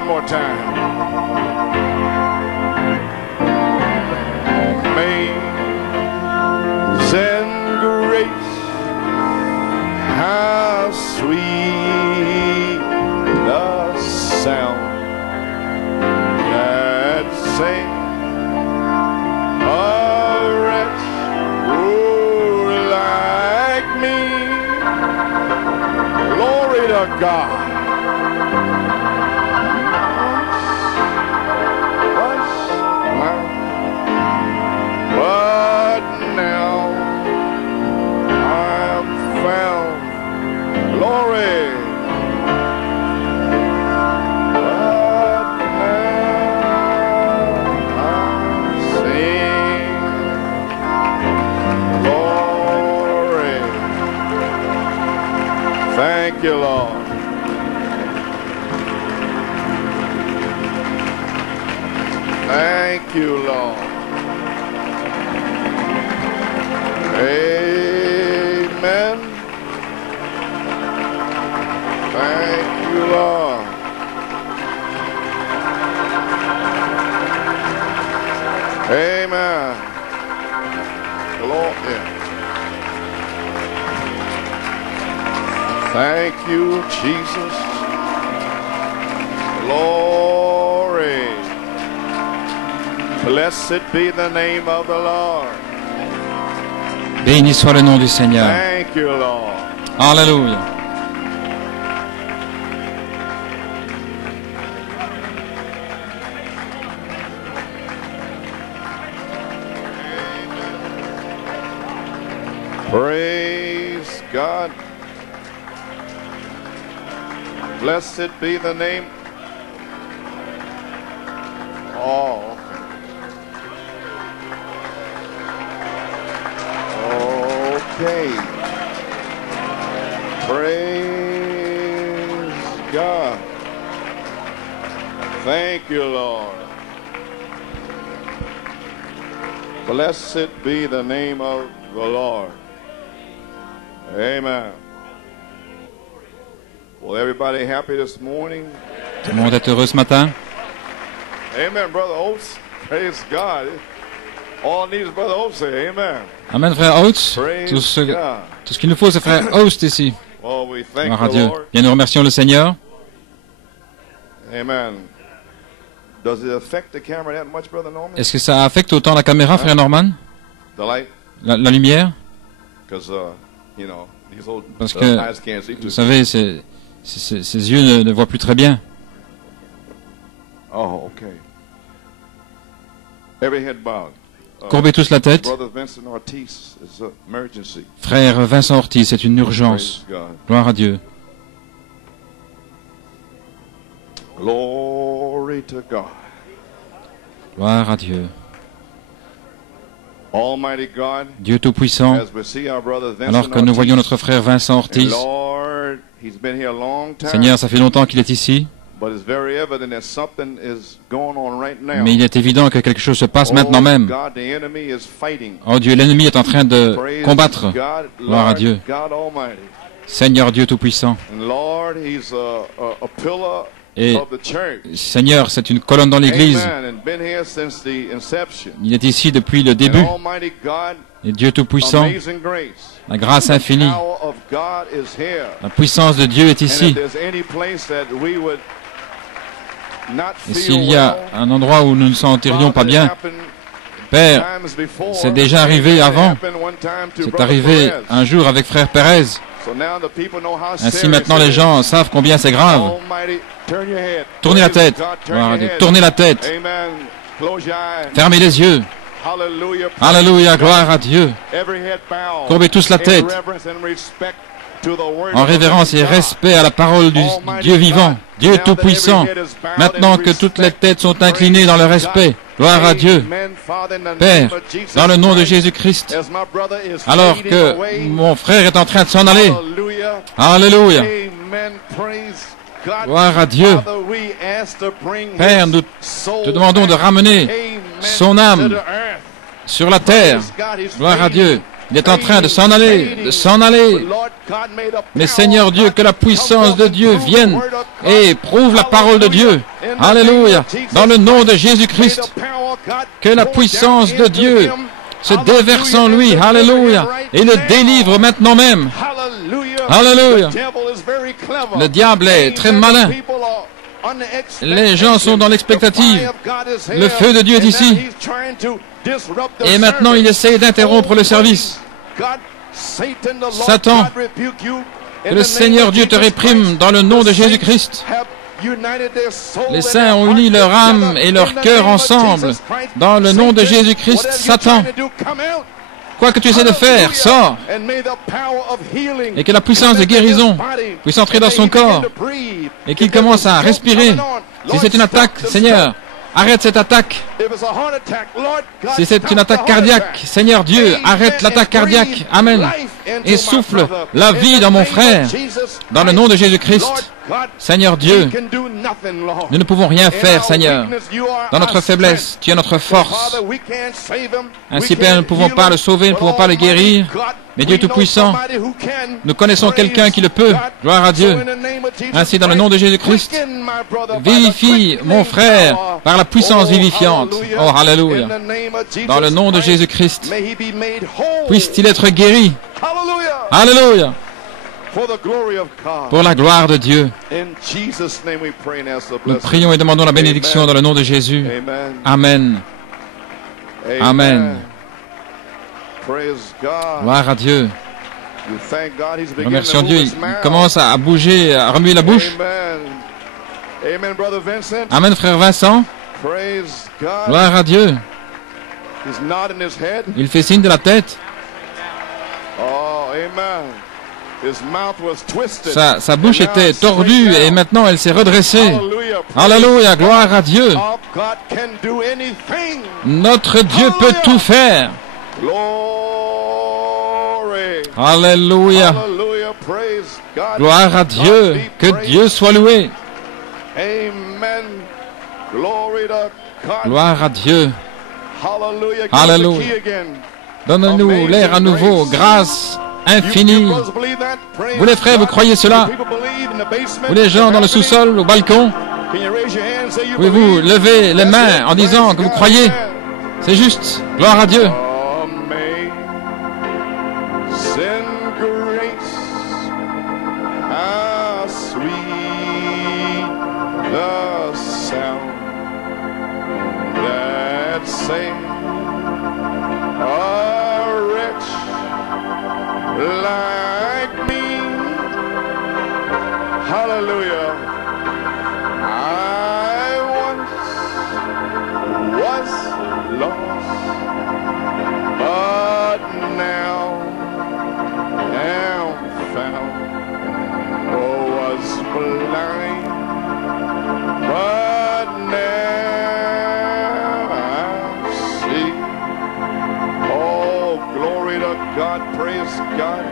one more time. Amazing grace, how sweet the sound that saved a wretch like me. Glory to God. But now I'm found. Glory. But now I'm sing. Glory. Thank you, Lord. Thank you, Lord. Amen. Thank you, Lord. Amen. Lord, yeah. Thank you, Jesus. Glory. Blessed be the name of the Lord. Béni soit le nom du Seigneur. Thank you, Lord. Alléluia. Praise God. Blessed be the name. Oh. Okay. Praise God. Thank you, Lord. Blessed be the name of the Lord. Amen. Well, everybody happy this morning? Tout le monde est heureux ce matin? Amen, Brother Oates. Praise God. All needs Brother Oates say amen. Amen, frère Oates. Praise Tout ce God. qu'il nous faut, c'est frère Oates ici. Oh, we thank Gloire à the Dieu. Lord. Bien, nous remercions le Seigneur. Amen. Does it affect the camera that much, Brother Norman? Est-ce que ça affecte autant la caméra, frère Norman? The light? La lumière? Because, you know, these old Parce que, eyes can't see too. vous savez, ses yeux ne voient plus très bien. Oh, okay. Every head bowed. Courbez tous la tête. Brother Vincent Ortiz, it's an emergency. Frère Vincent Ortiz, c'est une urgence. Praise God. Gloire à Dieu. Glory to God. Gloire à Dieu. Almighty God, Dieu Tout-Puissant, as we see our brother Vincent alors que nous voyons notre Ortiz, frère Vincent and Ortiz, Lord, he's been here a long time, Seigneur, ça fait longtemps qu'il est ici, but it's very evident that something is going on right now. mais il est évident que quelque chose se passe Oh, maintenant même. God, the enemy is fighting. Oh Dieu, l'ennemi est en train de Praise combattre. God, Gloire à Lord Dieu. God Almighty. Seigneur Dieu Tout-Puissant. And Lord, he's a pillar Et of the church. Seigneur, c'est une colonne dans l'église. Amen. And been here since the inception. Il est ici depuis le And début. Almighty God, Et Dieu Tout-Puissant, amazing grace. la grâce The infinie, power of God is here. la puissance de Dieu est And ici. if there's any place that we would not Et feel s'il y a well, un endroit où nous ne sentirions pas Father, it bien, happened Père, times before. c'est déjà arrivé It avant. happened one time to c'est Brother arrivé Perez. un jour avec frère Pérez. So now the people know how Ainsi serious maintenant it les is. gens savent combien c'est grave. Almighty, turn your head. Tournez la Praise tête. God, turn Gloire à your Dieu. head. Tournez la tête. Amen. Close your eyes. Fermez les yeux. Hallelujah. Praise Alléluia, God. gloire à Dieu. Every head bowed. Courbez tous la In tête. reverence and respect to the word En of the révérence et living God. respect à la parole du Dieu vivant, Dieu Tout-Puissant. Maintenant que toutes les têtes sont inclinées dans le respect, gloire à Dieu. Père, dans le nom de Jésus-Christ, alors que mon frère est en train de s'en aller, Alléluia, gloire à Dieu. Père, nous te demandons de ramener son âme sur la terre, gloire à Dieu. Il est en train de s'en aller, de s'en aller. Mais Seigneur Dieu, que la puissance de Dieu vienne et prouve la parole de Dieu. Alléluia. Dans le nom de Jésus-Christ, que la puissance de Dieu se déverse en lui. Alléluia. Et le délivre maintenant même. Alléluia. Le diable est très malin. Les gens sont dans l'expectative. Le feu de Dieu est ici. Et maintenant, il essaie d'interrompre le service. Satan, que le Seigneur Dieu te réprime dans le nom de Jésus-Christ. Les saints ont uni leur âme et leur cœur ensemble. Dans le nom de Jésus-Christ, Satan, quoi que tu essaies de faire, sors. Et que la puissance de guérison puisse entrer dans son corps. Et qu'il commence à respirer. Si c'est une attaque, Seigneur, arrête cette attaque. Si c'est une attaque cardiaque, Seigneur Dieu, arrête l'attaque cardiaque. Amen. Et souffle la vie dans mon frère. Dans le nom de Jésus-Christ. Seigneur Dieu, nous ne pouvons rien faire, Seigneur. Dans notre faiblesse, tu es notre force. Ainsi, Père, nous ne pouvons pas le sauver, nous ne pouvons pas le guérir. Mais Dieu Tout-Puissant, nous connaissons quelqu'un qui le peut. Gloire à Dieu. Ainsi, dans le nom de Jésus-Christ, vivifie mon frère par la puissance vivifiante. Oh, alléluia. Dans le nom de Jésus-Christ, puisse-t-il être guéri. Alléluia. Pour la gloire de Dieu. Nous prions et demandons la bénédiction dans le nom de Jésus. Amen. Amen. Gloire à Dieu. Nous remercions Dieu. Il commence à bouger, à remuer la bouche. Amen, frère Vincent. Gloire à Dieu. Il fait signe de la tête. Sa bouche était tordue et maintenant elle s'est redressée. Alléluia, gloire à Dieu. Notre Dieu peut tout faire. Alléluia. Gloire à Dieu. Que Dieu soit loué. Gloire à Dieu. Alléluia. Donne-nous l'air à nouveau. Grâce infinie. Vous les frères, vous croyez cela? Vous les gens dans le sous-sol, au balcon, pouvez-vous lever les mains en disant que vous croyez? C'est juste. Gloire à Dieu. Like me, hallelujah. I once was lost, but now am found. Oh, was blind, but now I see. Oh, glory to God, praise God.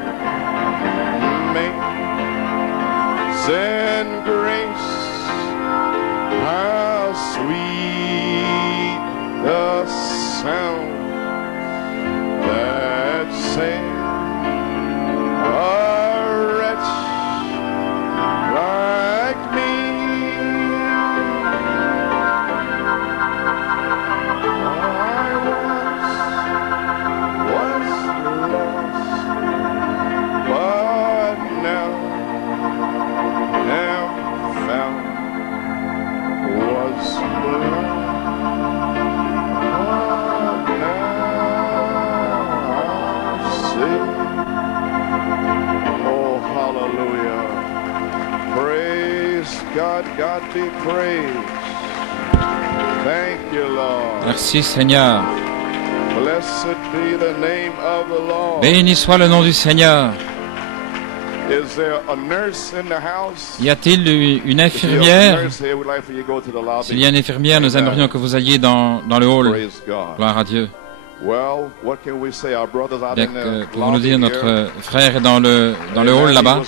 Send grace, how sweet the sound that saved a wretch like me. God be praised. Thank you, Lord. Merci Seigneur. Blessed be the name of the Lord. Béni soit le nom du Seigneur. Is there a nurse in the house? Y a-t-il une infirmière? S'il y a une infirmière, nous aimerions que vous alliez dans le hall. Gloire à Dieu. Bien que, pouvons nous dire, notre frère est dans le hall là-bas.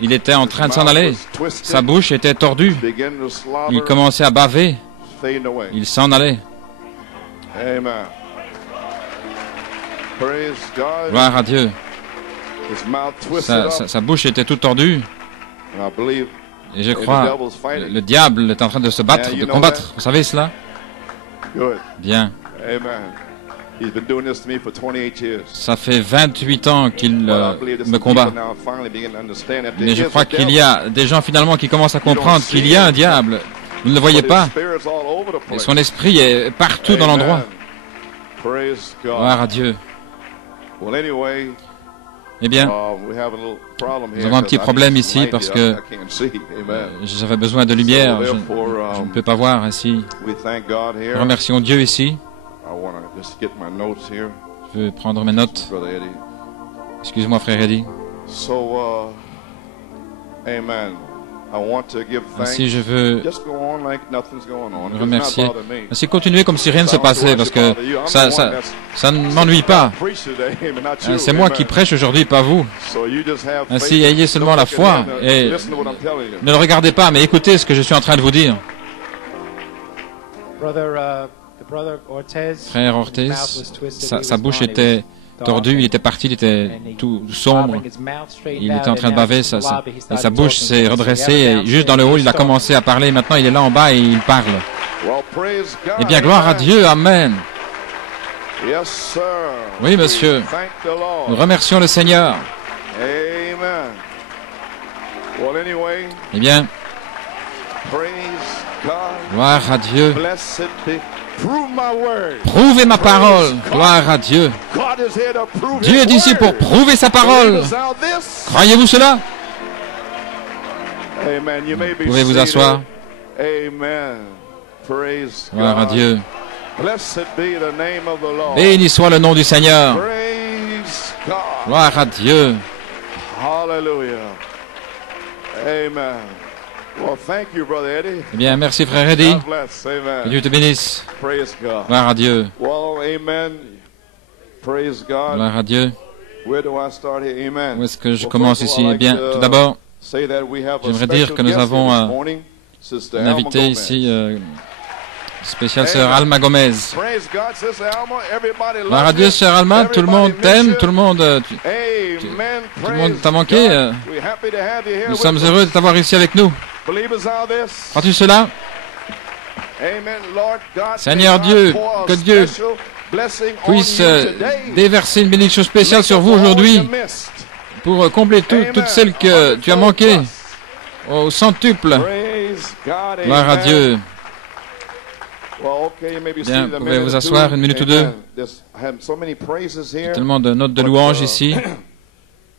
Il était en train de s'en aller. Sa bouche était tordue. Il commençait à baver. Il s'en allait. Gloire à Dieu. Sa bouche était toute tordue. Et je crois, le diable est en train de se battre, de combattre. Vous savez cela? Bien. Ça fait 28 ans qu'il me combat. Mais je crois qu'il y a des gens finalement qui commencent à comprendre qu'il y a un diable. Vous ne le voyez pas. Et son esprit est partout dans l'endroit. Gloire à Dieu. Eh bien, nous avons un petit problème ici parce que j'avais besoin de lumière. Je ne peux pas voir ainsi. Nous remercions Dieu ici. Je veux prendre mes notes. Excuse-moi, frère Eddie. Ainsi, je veux remercier. Ainsi, continuez comme si rien ne se passait, parce que ça ne m'ennuie pas. C'est moi qui prêche aujourd'hui, pas vous. Ainsi, ayez seulement la foi et ne le regardez pas, mais écoutez ce que je suis en train de vous dire. Frère Ortiz, sa bouche était tordue, il était parti, il était tout sombre, il était en train de baver, et sa bouche s'est redressée, et juste dans le haut, il a commencé à parler, maintenant il est là en bas et il parle. Eh bien, gloire à Dieu, Amen. Oui, monsieur, nous remercions le Seigneur. Eh bien, gloire à Dieu. Prouvez ma parole. Gloire à Dieu. Dieu est ici pour prouver sa parole. Croyez-vous cela? Vous pouvez vous asseoir. Gloire à Dieu. Béni soit le nom du Seigneur. Gloire à Dieu. Amen. Eh bien, merci frère Eddie. Que Dieu te bénisse. Gloire à Dieu. Gloire à Dieu. Où est-ce que je commence ici? Eh bien, tout d'abord, j'aimerais dire que nous avons un invité ici, spécial, sœur Alma Gomez. Gloire à Dieu, sœur Alma, tout le monde t'aime, tout le monde t'a manqué. Nous sommes heureux de t'avoir ici avec nous. Crois-tu cela? Seigneur Dieu, que Dieu puisse déverser une bénédiction spéciale sur vous aujourd'hui pour combler toutes celles que tu as manquées au centuple. Gloire à Dieu. Bien, vous pouvez vous asseoir une minute ou deux. Il y a tellement de notes de louange ici.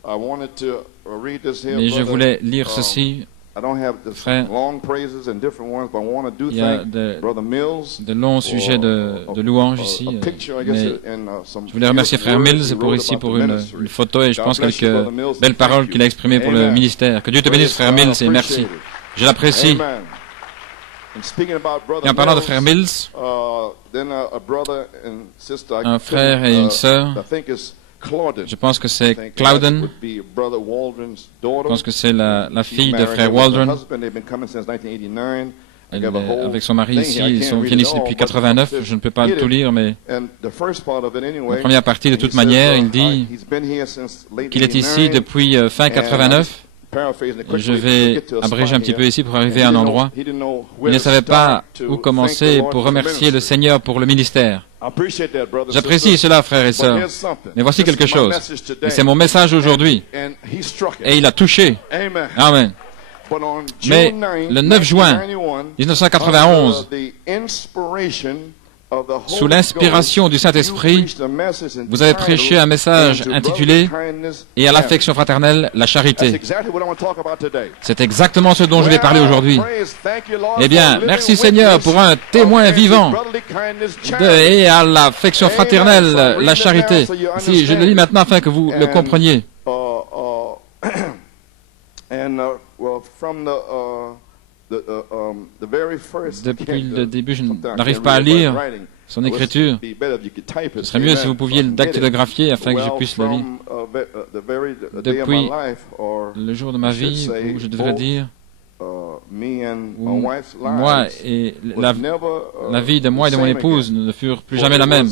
Mais je voulais lire ceci. Frère, il y a de longs sujets de louange ici, mais je voulais remercier Frère Mills pour une photo et je pense quelques belles paroles qu'il a exprimées pour le ministère. Que Dieu te bénisse, Frère Mills, et merci. Je l'apprécie. Et en parlant de Frère Mills, un frère et une sœur, je pense que c'est Clouden. Je pense que c'est la fille de frère Waldron. Avec son mari ici, ils viennent ici depuis 89. Je ne peux pas tout lire, mais la première partie, de toute manière, il dit qu'il est ici depuis fin 89. Je vais abréger un petit peu ici pour arriver à un endroit. Il ne savait pas où commencer pour remercier le Seigneur pour le ministère. J'apprécie cela, frères et sœurs. Mais voici quelque chose. Et c'est mon message aujourd'hui. Et il a touché. Amen. Mais le 9 juin 1991, sous l'inspiration du Saint-Esprit, vous avez prêché un message intitulé « Et à l'affection fraternelle, la charité ». C'est exactement ce dont je vais parler aujourd'hui. Eh bien, merci Seigneur pour un témoin vivant de « Et à l'affection fraternelle, la charité ». Si, je le lis maintenant afin que vous le compreniez. Depuis le début, je n'arrive pas à lire son écriture. Ce serait mieux si vous pouviez le dactylographier afin que je puisse le lire. Depuis le jour de ma vie, où je devrais dire, où moi et la vie de moi et de mon épouse ne furent plus jamais la même.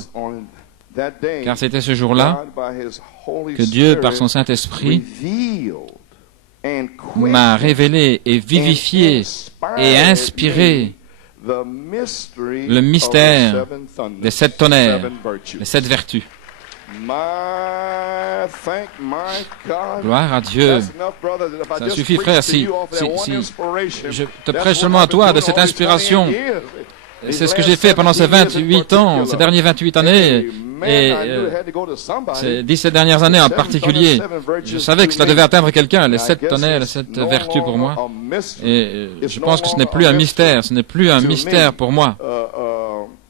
Car c'était ce jour-là que Dieu, par son Saint-Esprit, m'a révélé et vivifié et inspiré le mystère des 7 tonnerres, les 7 vertus. Gloire à Dieu. Ça suffit, frère, si je te prêche seulement à toi de cette inspiration. C'est ce que j'ai fait pendant ces 28 ans, ces dernières 28 années, et ces 17 dernières années en particulier. Je savais que cela devait atteindre quelqu'un, les 7 tonnerres, les 7 vertus pour moi. Et je pense que ce n'est plus un mystère, ce n'est plus un mystère pour moi.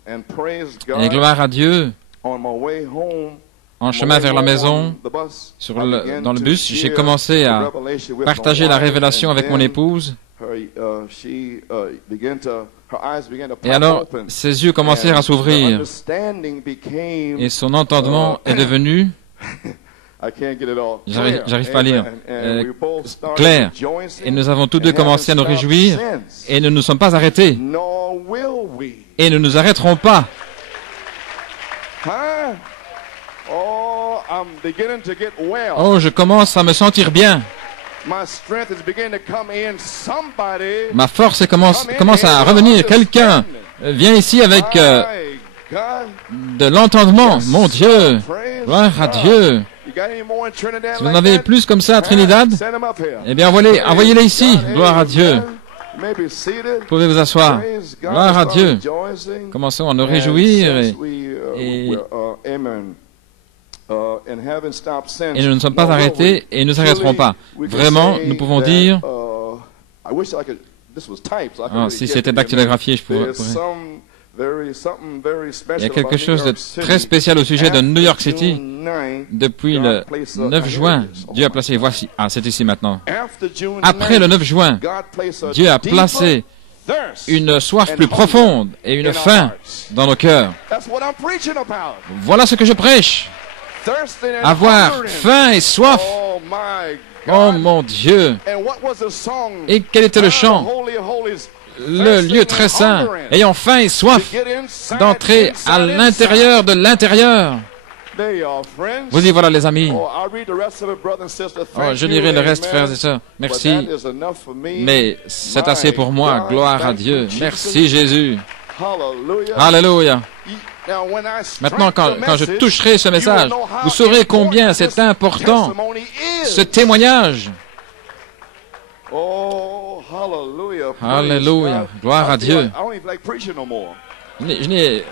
Et gloire à Dieu, en chemin vers la maison, dans le bus, j'ai commencé à partager la révélation avec mon épouse. Et alors, ses yeux commencèrent à s'ouvrir et son entendement est devenu, j'arrive pas à lire, clair. Et nous avons tous deux commencé à nous réjouir et nous ne nous sommes pas arrêtés. Et nous ne nous arrêterons pas. Oh, je commence à me sentir bien. Ma force commence à revenir. Quelqu'un vient ici avec de l'entendement. Mon Dieu, gloire à Dieu. Si vous en avez plus comme ça à Trinidad, eh bien envoyez-les ici. Gloire à Dieu. Vous pouvez vous asseoir. Gloire à Dieu. Commençons à nous réjouir et nous ne sommes pas arrêtés et nous ne nous arrêterons pas. Vraiment, nous pouvons dire, si c'était dactylographié, je pourrais. Il y a quelque chose de très spécial au sujet de New York City. Depuis le 9 juin, Dieu a placé, voici, c'est ici maintenant. Après le 9 juin, Dieu a placé une soif plus profonde et une faim dans nos cœurs. Voilà ce que je prêche. Avoir faim et soif. Oh mon Dieu. Et quel était le chant? Le lieu très saint, ayant faim et soif d'entrer à l'intérieur de l'intérieur. Vous y voilà, les amis. Je lirai le reste, frères et sœurs. Merci. Mais c'est assez pour moi. Gloire à Dieu. Merci, Jésus. Alléluia. Maintenant, quand je toucherai ce message, vous saurez combien c'est important, ce témoignage. Alléluia. Gloire à Dieu. Je n'ai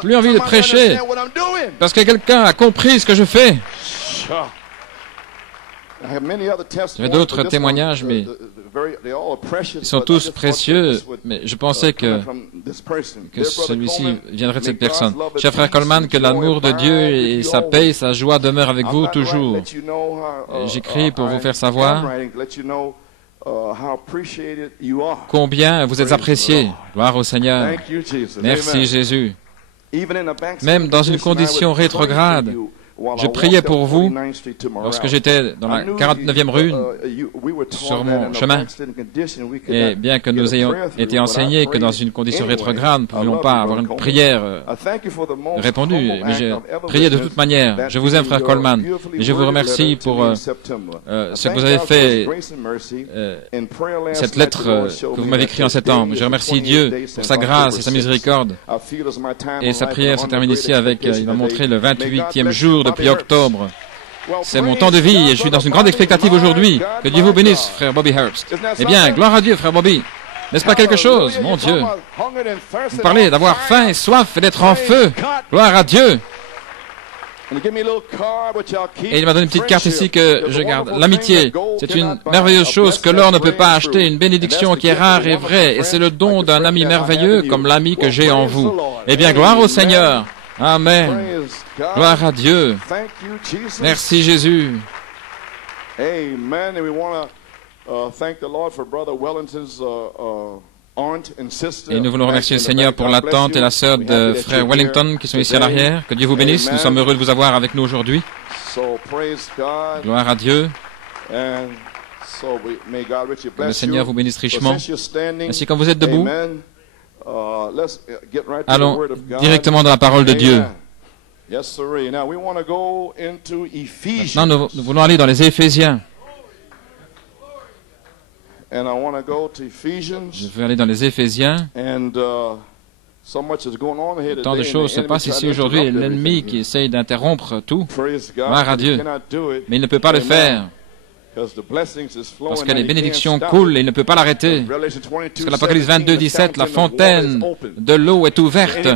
plus envie de prêcher parce que quelqu'un a compris ce que je fais. J'ai d'autres témoignages, mais ils sont tous précieux, mais je pensais que celui-ci viendrait de cette personne. Cher frère Coleman, que l'amour de Dieu et sa paix et sa joie demeurent avec vous toujours. J'écris pour vous faire savoir combien vous êtes appréciés. Gloire au Seigneur. Merci Jésus. Même dans une condition rétrograde, je priais pour vous lorsque j'étais dans la 49e rue sur mon chemin. Et bien que nous ayons été enseignés que dans une condition rétrograde, nous ne pouvions pas avoir une prière répondue, mais j'ai prié de toute manière. Je vous aime, frère Coleman, et je vous remercie pour ce que vous avez fait, cette lettre que vous m'avez écrite en septembre. Je remercie Dieu pour sa grâce et sa miséricorde. Et sa prière se termine ici avec, il m'a montré le 28e jour depuis octobre. C'est mon temps de vie et je suis dans une grande expectative aujourd'hui. Que Dieu vous bénisse, frère Bobby Herbst. Eh bien, gloire à Dieu, frère Bobby. N'est-ce pas quelque chose, mon Dieu? Vous parlez d'avoir faim et soif et d'être en feu. Gloire à Dieu. Et il m'a donné une petite carte ici que je garde. L'amitié, c'est une merveilleuse chose que l'or ne peut pas acheter, une bénédiction qui est rare et vraie, et c'est le don d'un ami merveilleux comme l'ami que j'ai en vous. Eh bien, gloire au Seigneur. Amen. Gloire à Dieu. Merci Jésus. Amen. And we want to thank the Lord for Brother Wellington's Et nous voulons remercier le Seigneur pour la tante et la sœur de frère Wellington qui sont ici à l'arrière. Que Dieu vous bénisse. Nous sommes heureux de vous avoir avec nous aujourd'hui. Gloire à Dieu. Que le Seigneur vous bénisse richement. Ainsi, quand vous êtes debout, allons directement dans la parole de Dieu. Maintenant, nous voulons aller dans les Éphésiens. And I want to go to Ephesians. Je veux aller dans les Éphésiens. And so much is going on here today. Tant de choses se passent ici aujourd'hui et l'ennemi qui essaye d'interrompre tout. Gloire à Dieu. Mais il ne peut pas le faire. Parce que les bénédictions coulent et il ne peut pas l'arrêter. Parce que l'Apocalypse 22, 17, la fontaine de l'eau est ouverte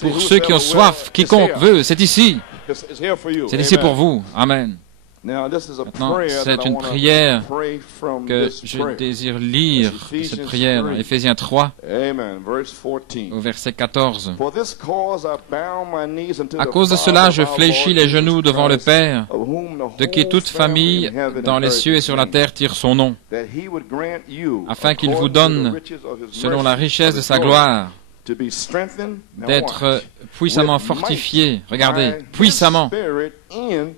pour ceux qui ont soif. Quiconque veut, c'est ici. C'est ici pour vous. Amen. Maintenant, c'est une prière que je désire lire, cette prière, dans Éphésiens 3, au verset 14. À cause de cela, je fléchis les genoux devant le Père, de qui toute famille dans les cieux et sur la terre tire son nom, afin qu'il vous donne, selon la richesse de sa gloire, d'être puissamment fortifié, regardez, puissamment,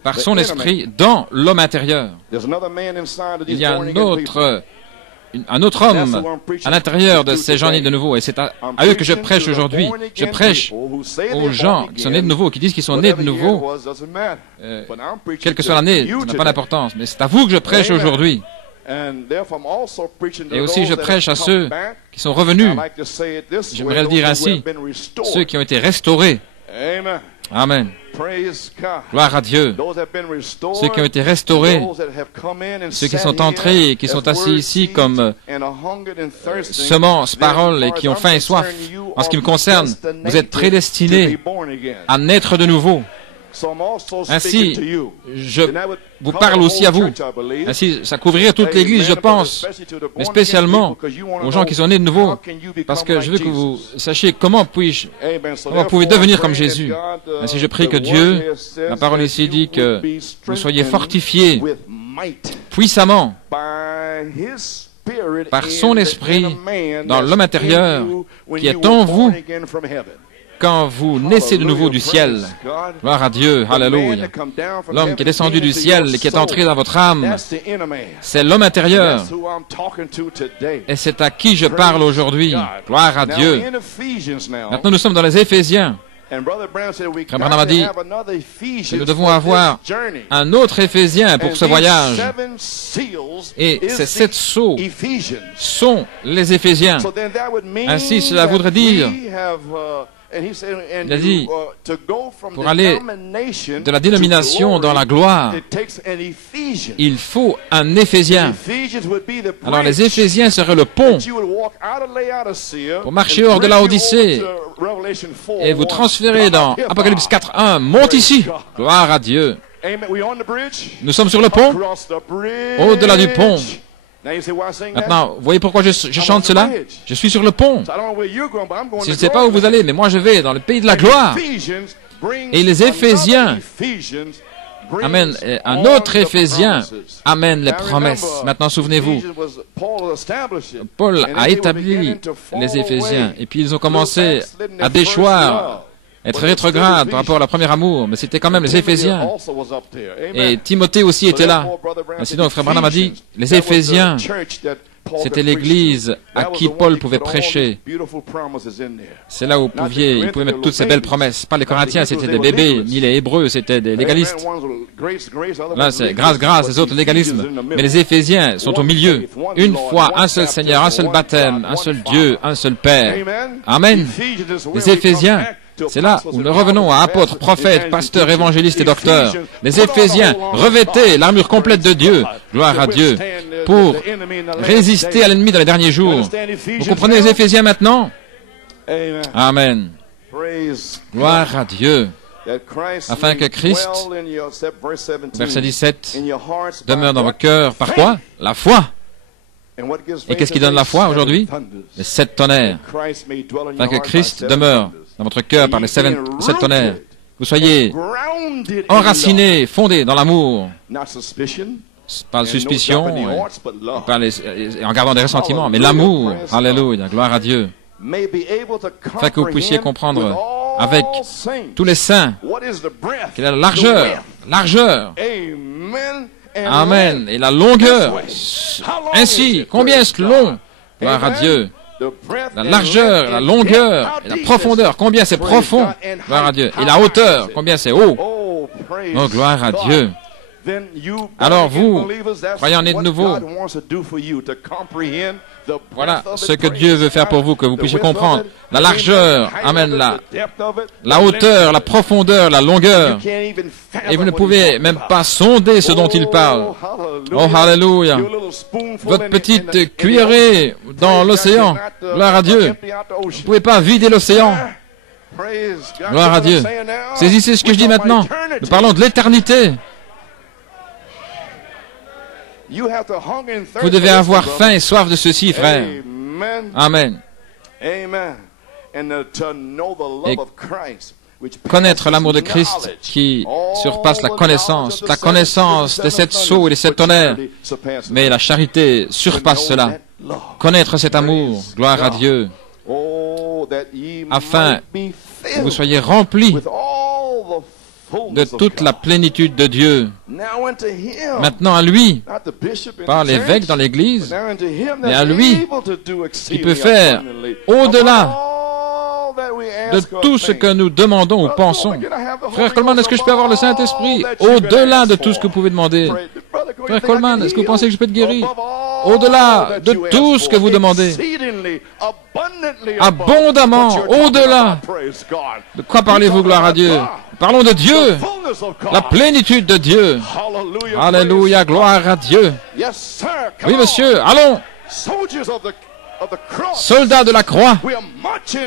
par son esprit dans l'homme intérieur. Il y a un autre homme à l'intérieur de ces gens nés de nouveau, et c'est à eux que je prêche aujourd'hui. Je prêche aux gens qui sont nés de nouveau, qui disent qu'ils sont nés de nouveau. Quelle que soit l'année, ça n'a pas d'importance, mais c'est à vous que je prêche aujourd'hui. Et aussi je prêche à ceux qui sont revenus, j'aimerais le dire ainsi, ceux qui ont été restaurés. Amen. Gloire à Dieu. Ceux qui ont été restaurés, ceux qui sont entrés et qui sont assis ici comme semences, paroles et qui ont faim et soif. En ce qui me concerne, vous êtes prédestinés à naître de nouveau. Ainsi, je vous parle aussi à vous. Ainsi, ça couvrirait toute l'Église, je pense, mais spécialement aux gens qui sont nés de nouveau, parce que je veux que vous sachiez comment vous pouvez devenir comme Jésus. Ainsi, je prie que Dieu, la parole ici dit que vous soyez fortifiés puissamment par son esprit dans l'homme intérieur qui est en vous quand vous naissez de nouveau du ciel. Gloire à Dieu, alléluia. L'homme qui est descendu du ciel et qui est entré dans votre âme, c'est l'homme intérieur. Et c'est à qui je parle aujourd'hui. Gloire à Dieu. Maintenant, nous sommes dans les Éphésiens. Frère Branham a dit que nous devons avoir un autre Éphésien pour ce voyage. Et ces 7 sceaux sont les Éphésiens. Ainsi, cela voudrait dire, il a dit, pour aller de la dénomination dans la gloire, il faut un Éphésien. Alors les Éphésiens seraient le pont pour marcher hors de la Odyssée et vous transférer dans Apocalypse 4.1. Monte ici. Gloire à Dieu. Nous sommes sur le pont, au-delà du pont. Maintenant, vous voyez pourquoi je chante cela? Je suis sur le pont. Je ne sais pas où vous allez, mais moi je vais dans le pays de la gloire. Et les Éphésiens amènent un autre Éphésien, amène les promesses. Maintenant, souvenez-vous, Paul a établi les Éphésiens, et puis ils ont commencé à déchoir, être rétrograde par rapport à leur premier amour, mais c'était quand même les Éphésiens. Et Timothée aussi était là. Ainsi donc, Frère Branham a dit, les Éphésiens, c'était l'Église à qui Paul pouvait prêcher. C'est là où il pouvait mettre toutes ces belles promesses. Pas les Corinthiens, c'était des bébés, ni les Hébreux, c'était des légalistes. Là, c'est grâce, les autres légalismes. Mais les Éphésiens sont au milieu. Une foi, un seul Seigneur, un seul baptême, un seul Dieu, un seul Père. Amen. Les Éphésiens, c'est là où nous revenons à apôtres, prophètes, pasteurs, évangélistes et docteurs. Les Éphésiens, revêtez l'armure complète de Dieu, gloire à Dieu, pour résister à l'ennemi dans les derniers jours. Vous comprenez les Éphésiens maintenant? Amen. Gloire à Dieu. Afin que Christ, verset 17, demeure dans vos cœurs. Par quoi? La foi. Et qu'est-ce qui donne la foi aujourd'hui? Les 7 tonnerres. Afin que Christ demeure dans votre cœur par les 7 tonnerres. Vous soyez enracinés, fondés dans l'amour. Pas de suspicion, en gardant des ressentiments, mais l'amour. Alléluia, gloire à Dieu. Afin que vous puissiez comprendre avec tous les saints quelle est la largeur. Amen. Et la longueur. Ainsi, combien est-ce long? Gloire à Dieu. La largeur, la longueur, et la profondeur, combien c'est profond, gloire à Dieu. Et la hauteur, combien c'est haut. Oh, gloire à Dieu. Alors vous, croyants nés de nouveau, voilà ce que Dieu veut faire pour vous, que vous puissiez comprendre la largeur, amen, la hauteur, la profondeur, la longueur. Et vous ne pouvez même pas sonder ce dont il parle. Oh, hallelujah. Votre petite cuillerée dans l'océan, gloire à Dieu. Vous ne pouvez pas vider l'océan. Gloire à Dieu. Saisissez ce que je dis maintenant. Nous parlons de l'éternité. Vous devez avoir faim et soif de ceci, frère. Amen. Et connaître l'amour de Christ qui surpasse la connaissance de sept sceaux et de sept tonnerres. Mais la charité surpasse cela. Connaître cet amour, gloire à Dieu, afin que vous soyez remplis de toute la plénitude de Dieu. Maintenant à lui, pas l'évêque dans l'Église, mais à lui, qui peut faire au-delà de tout ce que nous demandons ou pensons. Frère Coleman, est-ce que je peux avoir le Saint-Esprit au-delà de tout ce que vous pouvez demander? Frère Coleman, est-ce que vous pensez que je peux être guéri? Au-delà de tout ce que vous demandez. Abondamment, au-delà. De quoi parlez-vous, gloire à Dieu? Parlons de Dieu, la plénitude de Dieu. Alléluia, gloire à Dieu. Oui, monsieur, allons. Soldats de la croix,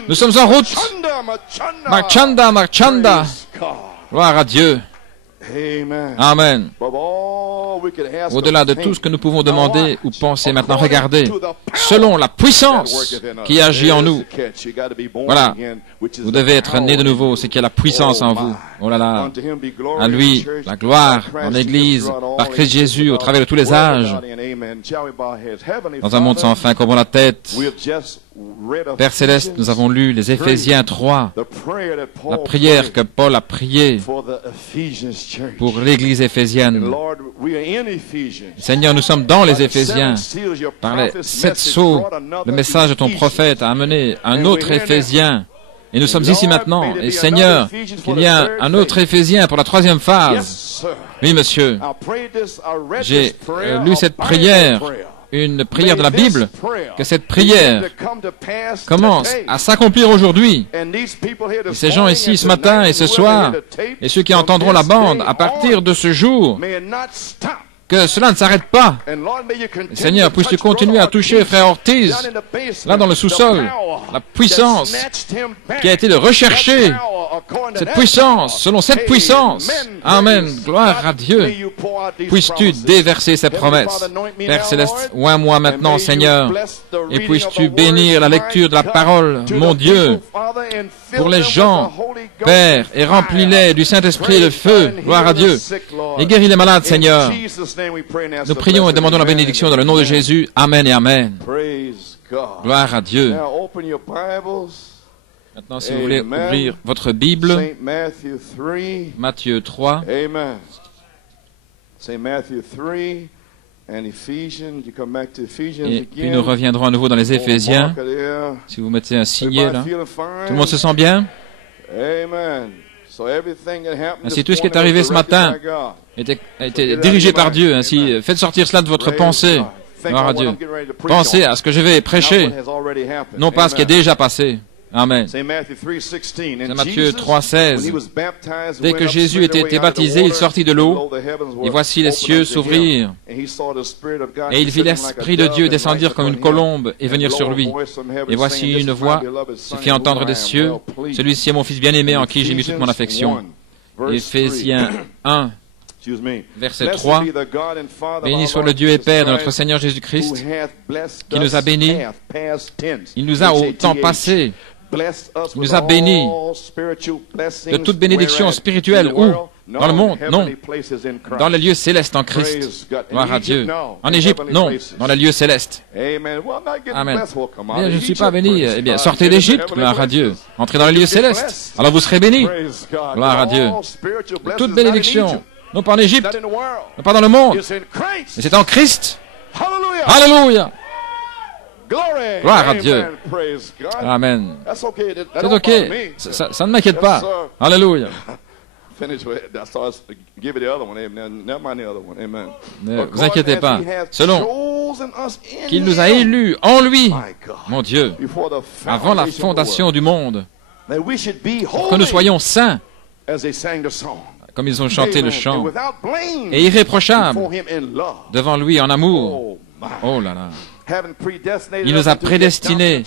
nous sommes en route. Marchanda, marchanda. Gloire à Dieu. Amen. Au-delà de tout ce que nous pouvons demander ou penser, maintenant regardez, selon la puissance qui agit en nous. Voilà, vous devez être né de nouveau, c'est qu'il y a la puissance en vous. Oh là là, à lui, la gloire en l'Église, par Christ Jésus, au travers de tous les âges. Dans un monde sans fin, courbons la tête. Père Céleste, nous avons lu les Éphésiens 3, la prière que Paul a priée pour l'Église éphésienne. Seigneur, nous sommes dans les Éphésiens. Par les 7 sceaux, le message de ton prophète a amené un autre Éphésien. Et nous sommes ici maintenant. Et Seigneur, qu'il y a un autre Éphésien pour la 3e phase. Oui, monsieur. J'ai lu cette prière, une prière de la Bible, que cette prière commence à s'accomplir aujourd'hui. Et ces gens ici ce matin et ce soir, et ceux qui entendront la bande à partir de ce jour, que cela ne s'arrête pas. Seigneur, puisses-tu continuer à toucher frère Ortiz, là dans le sous-sol, la puissance qui a été de rechercher, cette puissance, selon cette puissance. Amen. Gloire à Dieu. Puisses-tu déverser ces promesses. Père Céleste, oins-moi maintenant, Seigneur, et puisses-tu bénir la lecture de la parole, mon Dieu, pour les gens, Père, et remplis-les du Saint-Esprit et de feu, gloire à Dieu, et guéris les malades, Seigneur. Nous prions et demandons la bénédiction dans le nom de Jésus. Amen et Amen. Gloire à Dieu. Maintenant, si vous voulez ouvrir votre Bible, Matthieu 3. Et puis nous reviendrons à nouveau dans les Éphésiens. Si vous mettez un signet là. Tout le monde se sent bien? Ainsi, tout ce qui est arrivé ce matin a été dirigé par Dieu. Ainsi, faites sortir cela de votre pensée. Gloire à Dieu. Pensez à ce que je vais prêcher, non pas à ce qui est déjà passé. Amen. C'est Matthieu 3,16. Dès que Jésus était été baptisé, il sortit de l'eau, et voici les cieux s'ouvrirent, et il vit l'Esprit de Dieu descendir comme une colombe et venir sur lui. Et voici une voix se fit entendre des cieux, celui-ci est mon Fils bien-aimé en qui j'ai mis toute mon affection. Éphésiens 1. Verset 3, béni soit le Dieu et Père de notre Seigneur Jésus-Christ, qui nous a bénis. Il nous a au temps passé, il nous a bénis de toute bénédiction spirituelle. Où? Dans le monde? Non. Dans les lieux célestes en Christ. Gloire à Dieu. En Égypte? Non. Dans les lieux célestes. Amen. Bien, je ne suis pas béni. Eh bien, sortez d'Égypte. Gloire à Dieu. Entrez dans les lieux célestes. Alors vous serez bénis. Gloire à Dieu. De toute bénédiction. Non pas en Égypte, non pas dans le monde, mais c'est en Christ. Alléluia. Gloire à Dieu. Amen. C'est ok. Ça ne m'inquiète pas. Alléluia. Ne vous inquiétez pas. Selon qu'il nous a élus en lui, mon Dieu, avant la fondation du monde, pour que nous soyons saints, comme ils ont chanté le chant, et irréprochables devant lui en amour. Oh là là. Il nous a prédestinés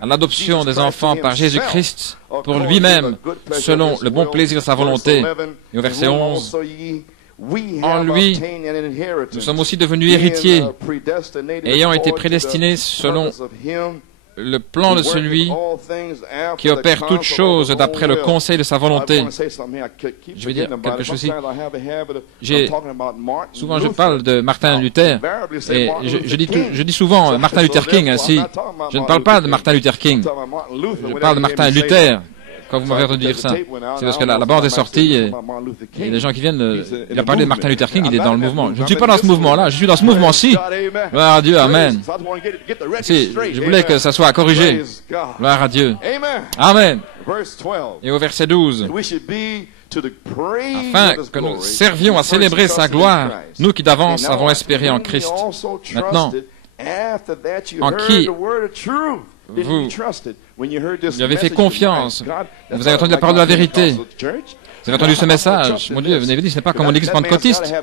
à l'adoption des enfants par Jésus-Christ pour lui-même, selon le bon plaisir de sa volonté. Et au verset 11, en lui, nous sommes aussi devenus héritiers, ayant été prédestinés selon le plan de celui qui opère toutes choses d'après le conseil de sa volonté. Je vais dire quelque chose ici. Souvent, je parle de Martin Luther, et je dis souvent Martin Luther King ainsi. Je ne parle pas de Martin Luther King. Je parle de Martin Luther. Quand vous m'avez entendu dire ça, c'est parce que la bande est sortie et les gens qui viennent, il a parlé de Martin Luther King, il est dans le mouvement. Je ne suis pas dans ce mouvement-là, je suis dans ce mouvement-ci. Gloire à Dieu, Amen. Si, je voulais que ça soit corrigé. Gloire à Dieu. Amen. Et au verset 12, afin que nous servions à célébrer sa gloire, nous qui d'avance avons espéré en Christ. Maintenant, en qui vous avez fait confiance. Vous avez entendu la parole de la vérité. Vous avez entendu ce message. Mon Dieu, vous avez dit, ce n'est pas comme mon église pentecôtiste.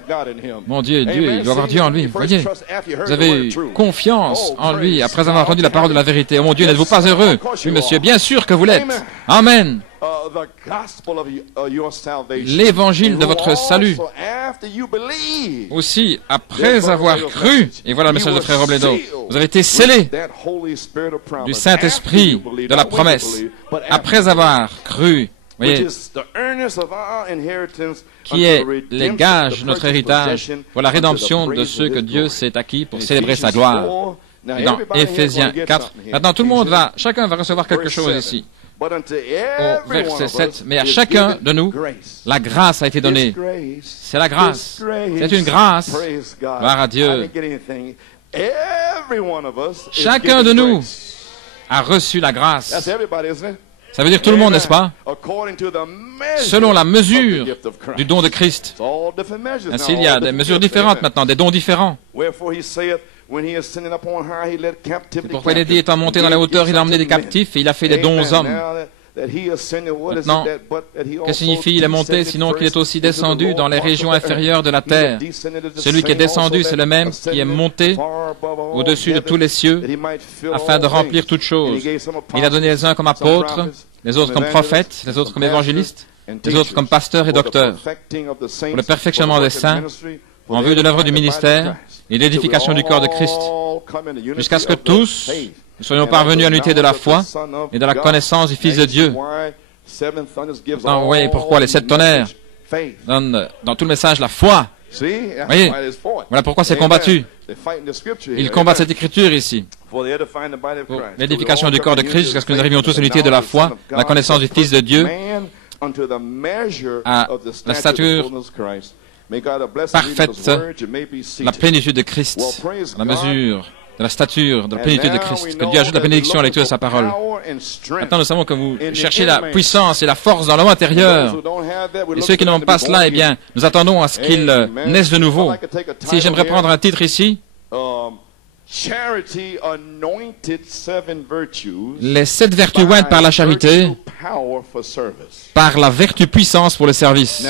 Mon Dieu, Dieu, il doit avoir Dieu en lui. Voyez, vous avez eu confiance en lui après avoir entendu la parole de la vérité. Oh mon Dieu, n'êtes-vous pas heureux? Oui, monsieur, bien sûr que vous l'êtes. Amen. L'évangile de votre salut. Aussi, après avoir cru, et voilà le message de Frère Robledo, vous avez été scellés du Saint-Esprit de la promesse, après avoir cru, voyez, qui est les gages de notre héritage pour la rédemption de ceux que Dieu s'est acquis pour célébrer sa gloire. Dans Éphésiens 4, maintenant tout le monde chacun va recevoir quelque chose ici. Au verset 7, mais à chacun de nous, la grâce a été donnée. C'est la grâce. C'est une grâce. Gloire à Dieu. Chacun de nous a reçu la grâce. Ça veut dire tout le monde, n'est-ce pas? Selon la mesure du don de Christ. Ainsi, il y a des mesures différentes maintenant, des dons différents. C'est pourquoi il est dit, étant monté dans la hauteur, il a emmené des captifs et il a fait des dons aux hommes. Maintenant, que signifie il est monté, sinon qu'il est aussi descendu dans les régions inférieures de la terre? Celui qui est descendu, c'est le même qui est monté au-dessus de tous les cieux, afin de remplir toutes choses. Il a donné les uns comme apôtres, les autres comme prophètes, les autres comme évangélistes, les autres comme pasteurs et docteurs, pour le perfectionnement des saints, en vue de l'œuvre du ministère et l'édification du corps de Christ, jusqu'à ce que tous nous soyons parvenus à l'unité de la foi et de la connaissance du Fils de Dieu. Oui, pourquoi les 7 tonnerres donnent dans tout le message la foi. Voyez, voilà pourquoi c'est combattu. Ils combattent cette écriture ici. Pour l'édification du corps de Christ, jusqu'à ce que nous arrivions tous à l'unité de la foi, la connaissance du Fils de Dieu, à la stature parfaite, la plénitude de Christ, la mesure de la stature, de la plénitude de Christ. Que Dieu ajoute la bénédiction à la lecture de sa parole. Maintenant, nous savons que vous cherchez la puissance et la force dans l'homme intérieur. Et ceux qui n'ont pas cela, eh bien, nous attendons à ce qu'ils naissent de nouveau. Si j'aimerais prendre un titre ici, les 7 vertus ointes par la charité, par la vertu puissance pour le service.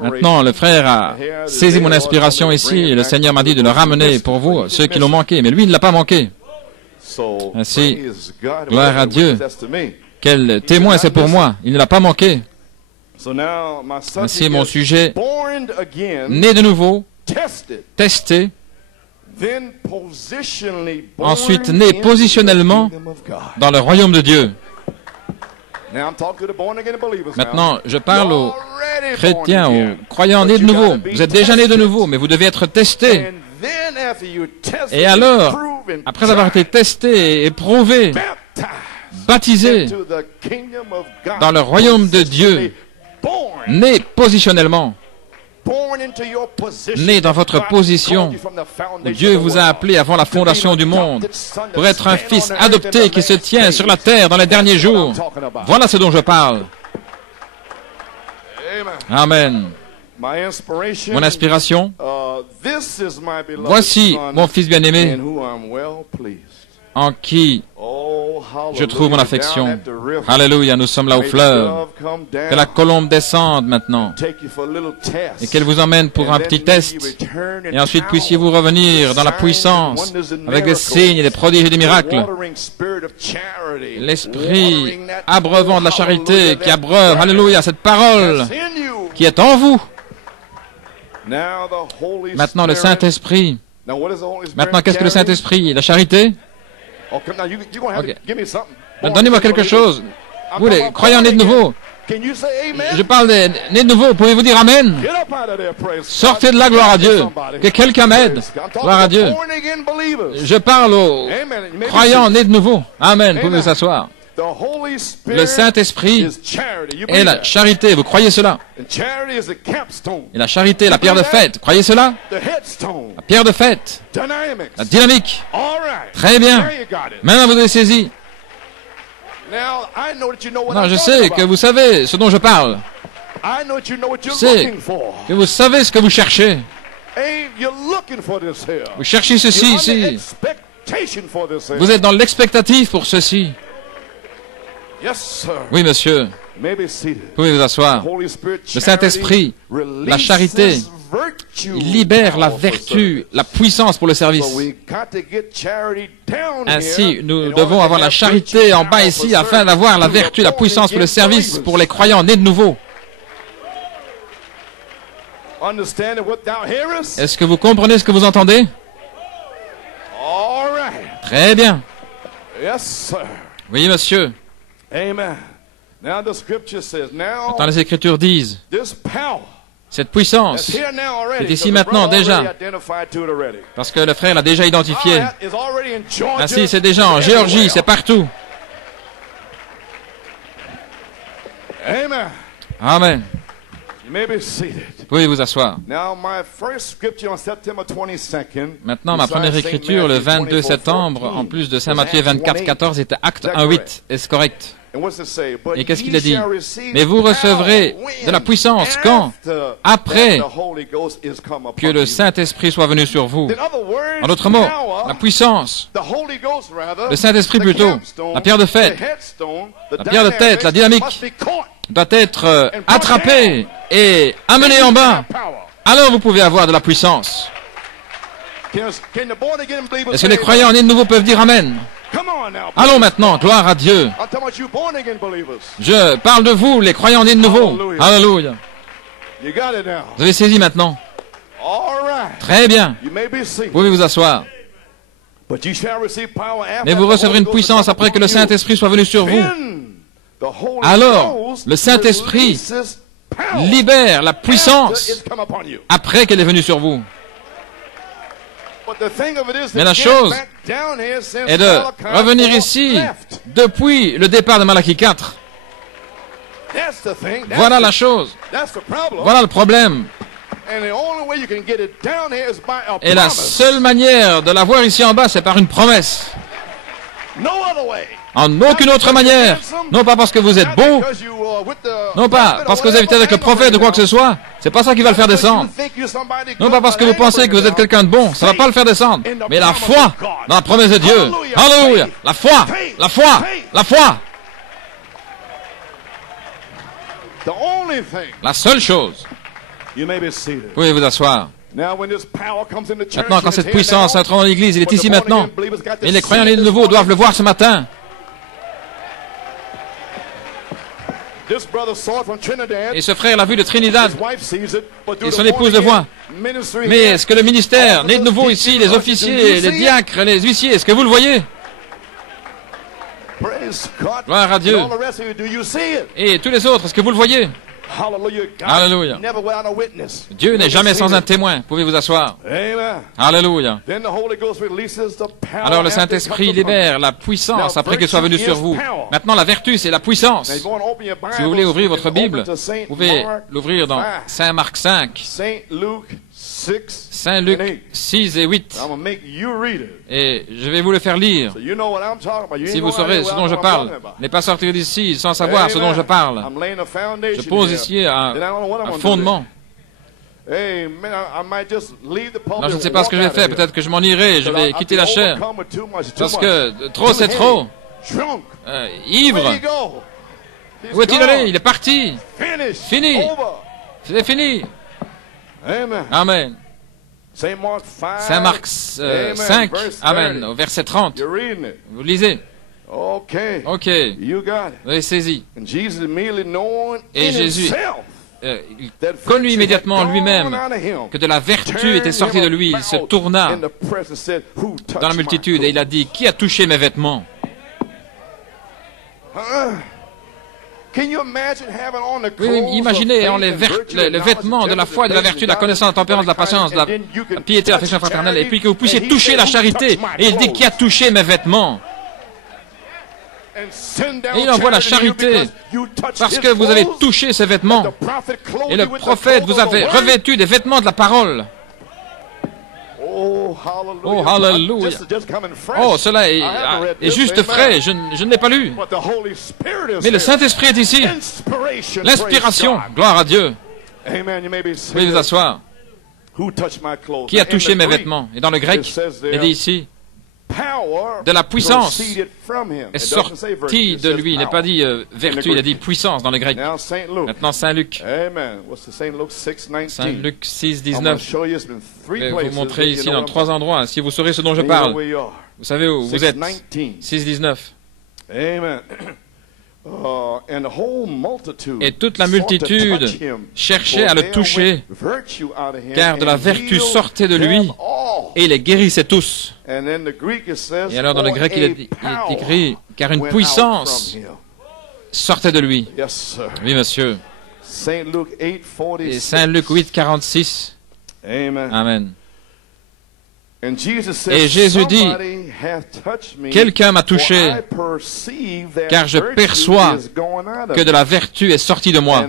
Maintenant, le frère a saisi mon inspiration ici et le Seigneur m'a dit de le ramener pour vous, ceux qui l'ont manqué. Mais lui, il ne l'a pas manqué. Ainsi, gloire à Dieu. Quel témoin c'est pour moi. Il ne l'a pas manqué. Ainsi, mon sujet, né de nouveau, testé, ensuite né positionnellement dans le royaume de Dieu. Maintenant, je parle aux chrétiens, aux croyants nés de nouveau. Vous êtes déjà nés de nouveau, mais vous devez être testés. Et alors, après avoir été testés et éprouvés, baptisés dans le royaume de Dieu, nés positionnellement, né dans votre position, Dieu vous a appelé avant la fondation du monde pour être un fils adopté qui se tient sur la terre dans les derniers jours. Voilà ce dont je parle. Amen. Mon inspiration, voici mon fils bien-aimé, en qui je trouve mon affection. Alléluia, nous sommes là au fleuve. Que la colombe descende maintenant et qu'elle vous emmène pour un petit test. Et ensuite puissiez-vous revenir dans la puissance avec des signes, des prodiges et des miracles. L'esprit abreuvant de la charité qui abreuve, alléluia, cette parole qui est en vous. Maintenant le Saint-Esprit. Maintenant qu'est-ce que le Saint-Esprit? La charité? Okay. Donnez-moi quelque chose. Vous, les croyants nés de nouveau. Je parle des nés de nouveau. Pouvez-vous dire Amen? Sortez de là, gloire à Dieu. Que quelqu'un m'aide. Gloire à Dieu. Je parle aux croyants nés de nouveau. Amen. Vous pouvez vous asseoir. Le Saint-Esprit est la charité. Vous croyez cela? Et la charité est la pierre de fête. Croyez cela? La pierre de fête. La dynamique. Très bien. Maintenant, vous avez saisi. Non, je sais que vous savez ce dont je parle. Je sais que vous savez ce que vous cherchez. Vous cherchez ceci ici. Vous êtes dans l'expectative pour ceci. Oui, monsieur. Vous pouvez vous asseoir. Le Saint-Esprit, la charité, il libère la vertu, la puissance pour le service. Ainsi, nous devons avoir la charité en bas ici afin d'avoir la vertu, la puissance pour le service pour les croyants nés de nouveau. Est-ce que vous comprenez ce que vous entendez? Très bien. Oui, monsieur. Maintenant, les Écritures disent, cette puissance est ici maintenant déjà, parce que le frère l'a déjà identifié. Ainsi, c'est déjà en Géorgie, c'est partout. Amen. Vous pouvez vous asseoir. Maintenant, ma première écriture, le 22 septembre, en plus de Saint Matthieu 24, 14, était Acte 1, 8. Est-ce correct? Et qu'est-ce qu'il a dit? Mais vous recevrez de la puissance quand? Après que le Saint-Esprit soit venu sur vous. En d'autres mots, la puissance, le Saint-Esprit plutôt, la pierre de fête, la pierre de tête, la dynamique, doit être attrapée et amenée en bas. Alors vous pouvez avoir de la puissance. Est-ce que les croyants nés de nouveau peuvent dire Amen? Allons maintenant, gloire à Dieu. Je parle de vous, les croyants nés de nouveau. Alléluia. Vous avez saisi maintenant. Très bien. Vous pouvez vous asseoir. Mais vous recevrez une puissance après que le Saint-Esprit soit venu sur vous. Alors, le Saint-Esprit libère la puissance après qu'elle est venue sur vous. Mais la chose est de revenir ici depuis le départ de Malachie 4. Voilà la chose. Voilà le problème. Et la seule manière de l'avoir ici en bas, c'est par une promesse. En aucune autre manière. Non pas parce que vous êtes beau. Non pas parce que vous avez été avec le prophète ou quoi que ce soit. C'est pas ça qui va le faire descendre. Non pas parce que vous pensez que vous êtes quelqu'un de bon. Ça va pas le faire descendre. Mais la foi dans la promesse de Dieu. Alléluia. La foi. La foi. La foi. La seule chose. Vous pouvez vous asseoir. Maintenant, quand cette puissance entre dans l'Église, il est ici maintenant. Et les croyants nés de nouveau doivent le voir ce matin. Et ce frère l'a vu de Trinidad. Et son épouse le voit. Mais est-ce que le ministère né de nouveau ici, les officiers, les diacres, les huissiers, est-ce que vous le voyez? Gloire à Dieu. Et tous les autres, est-ce que vous le voyez? Alléluia. Dieu n'est jamais sans un témoin. Pouvez vous asseoir. Alléluia. Alors le Saint-Esprit libère la puissance après qu'elle soit venue sur vous. Maintenant, la vertu, c'est la puissance. Si vous voulez ouvrir votre Bible, vous pouvez l'ouvrir dans Saint Marc 5. Saint Luc 6 et 8. Et je vais vous le faire lire. Si vous saurez ce dont je parle, n'est pas sortir d'ici sans savoir ce dont je parle. Je pose ici un fondement. Non, je ne sais pas ce que je vais faire. Peut-être que je m'en irai. Je vais quitter la chair. Parce que trop, c'est trop. Ivre. Où est-il allé? Il est parti. Fini. C'est fini. Amen. Saint Marc 5. Amen. Au verset 30. Vous lisez. Ok. Vous avez saisi. Et Jésus connut immédiatement lui-même que de la vertu était sortie de lui. Il se tourna dans la multitude et il a dit, qui a touché mes vêtements? Oui, imaginez ayant le vêtement de la foi, de la vertu, de la connaissance, de la tempérance, de la patience, de la piété, de l'affection fraternelle, et puis que vous puissiez toucher la charité. Et il dit, qui a touché mes vêtements? Et il envoie la charité parce que vous avez touché ses vêtements. Et le prophète vous avait revêtu des vêtements de la parole. Oh, hallelujah. Oh, cela est juste frais. Je ne l'ai pas lu. Mais le Saint-Esprit est ici. L'inspiration. Gloire à Dieu. Vous pouvez vous asseoir. Qui a touché mes vêtements? Et dans le grec, il dit ici, de la puissance est sortie de lui. Il n'a pas dit vertu, il a dit puissance dans le grec. Maintenant, Saint Luc. Saint Luc 6, 19. Je vais vous montrer ici dans 3 endroits, si vous saurez ce dont je parle. Vous savez où vous êtes. 6, 19. Et toute la multitude cherchait à le toucher, car de la vertu sortait de lui, et il les guérissait tous. Et alors dans le grec, il est écrit, car une puissance sortait de lui. Oui, monsieur. Et Saint Luc 8, 46. Amen. Et Jésus dit, quelqu'un m'a touché, car je perçois que de la vertu est sortie de moi.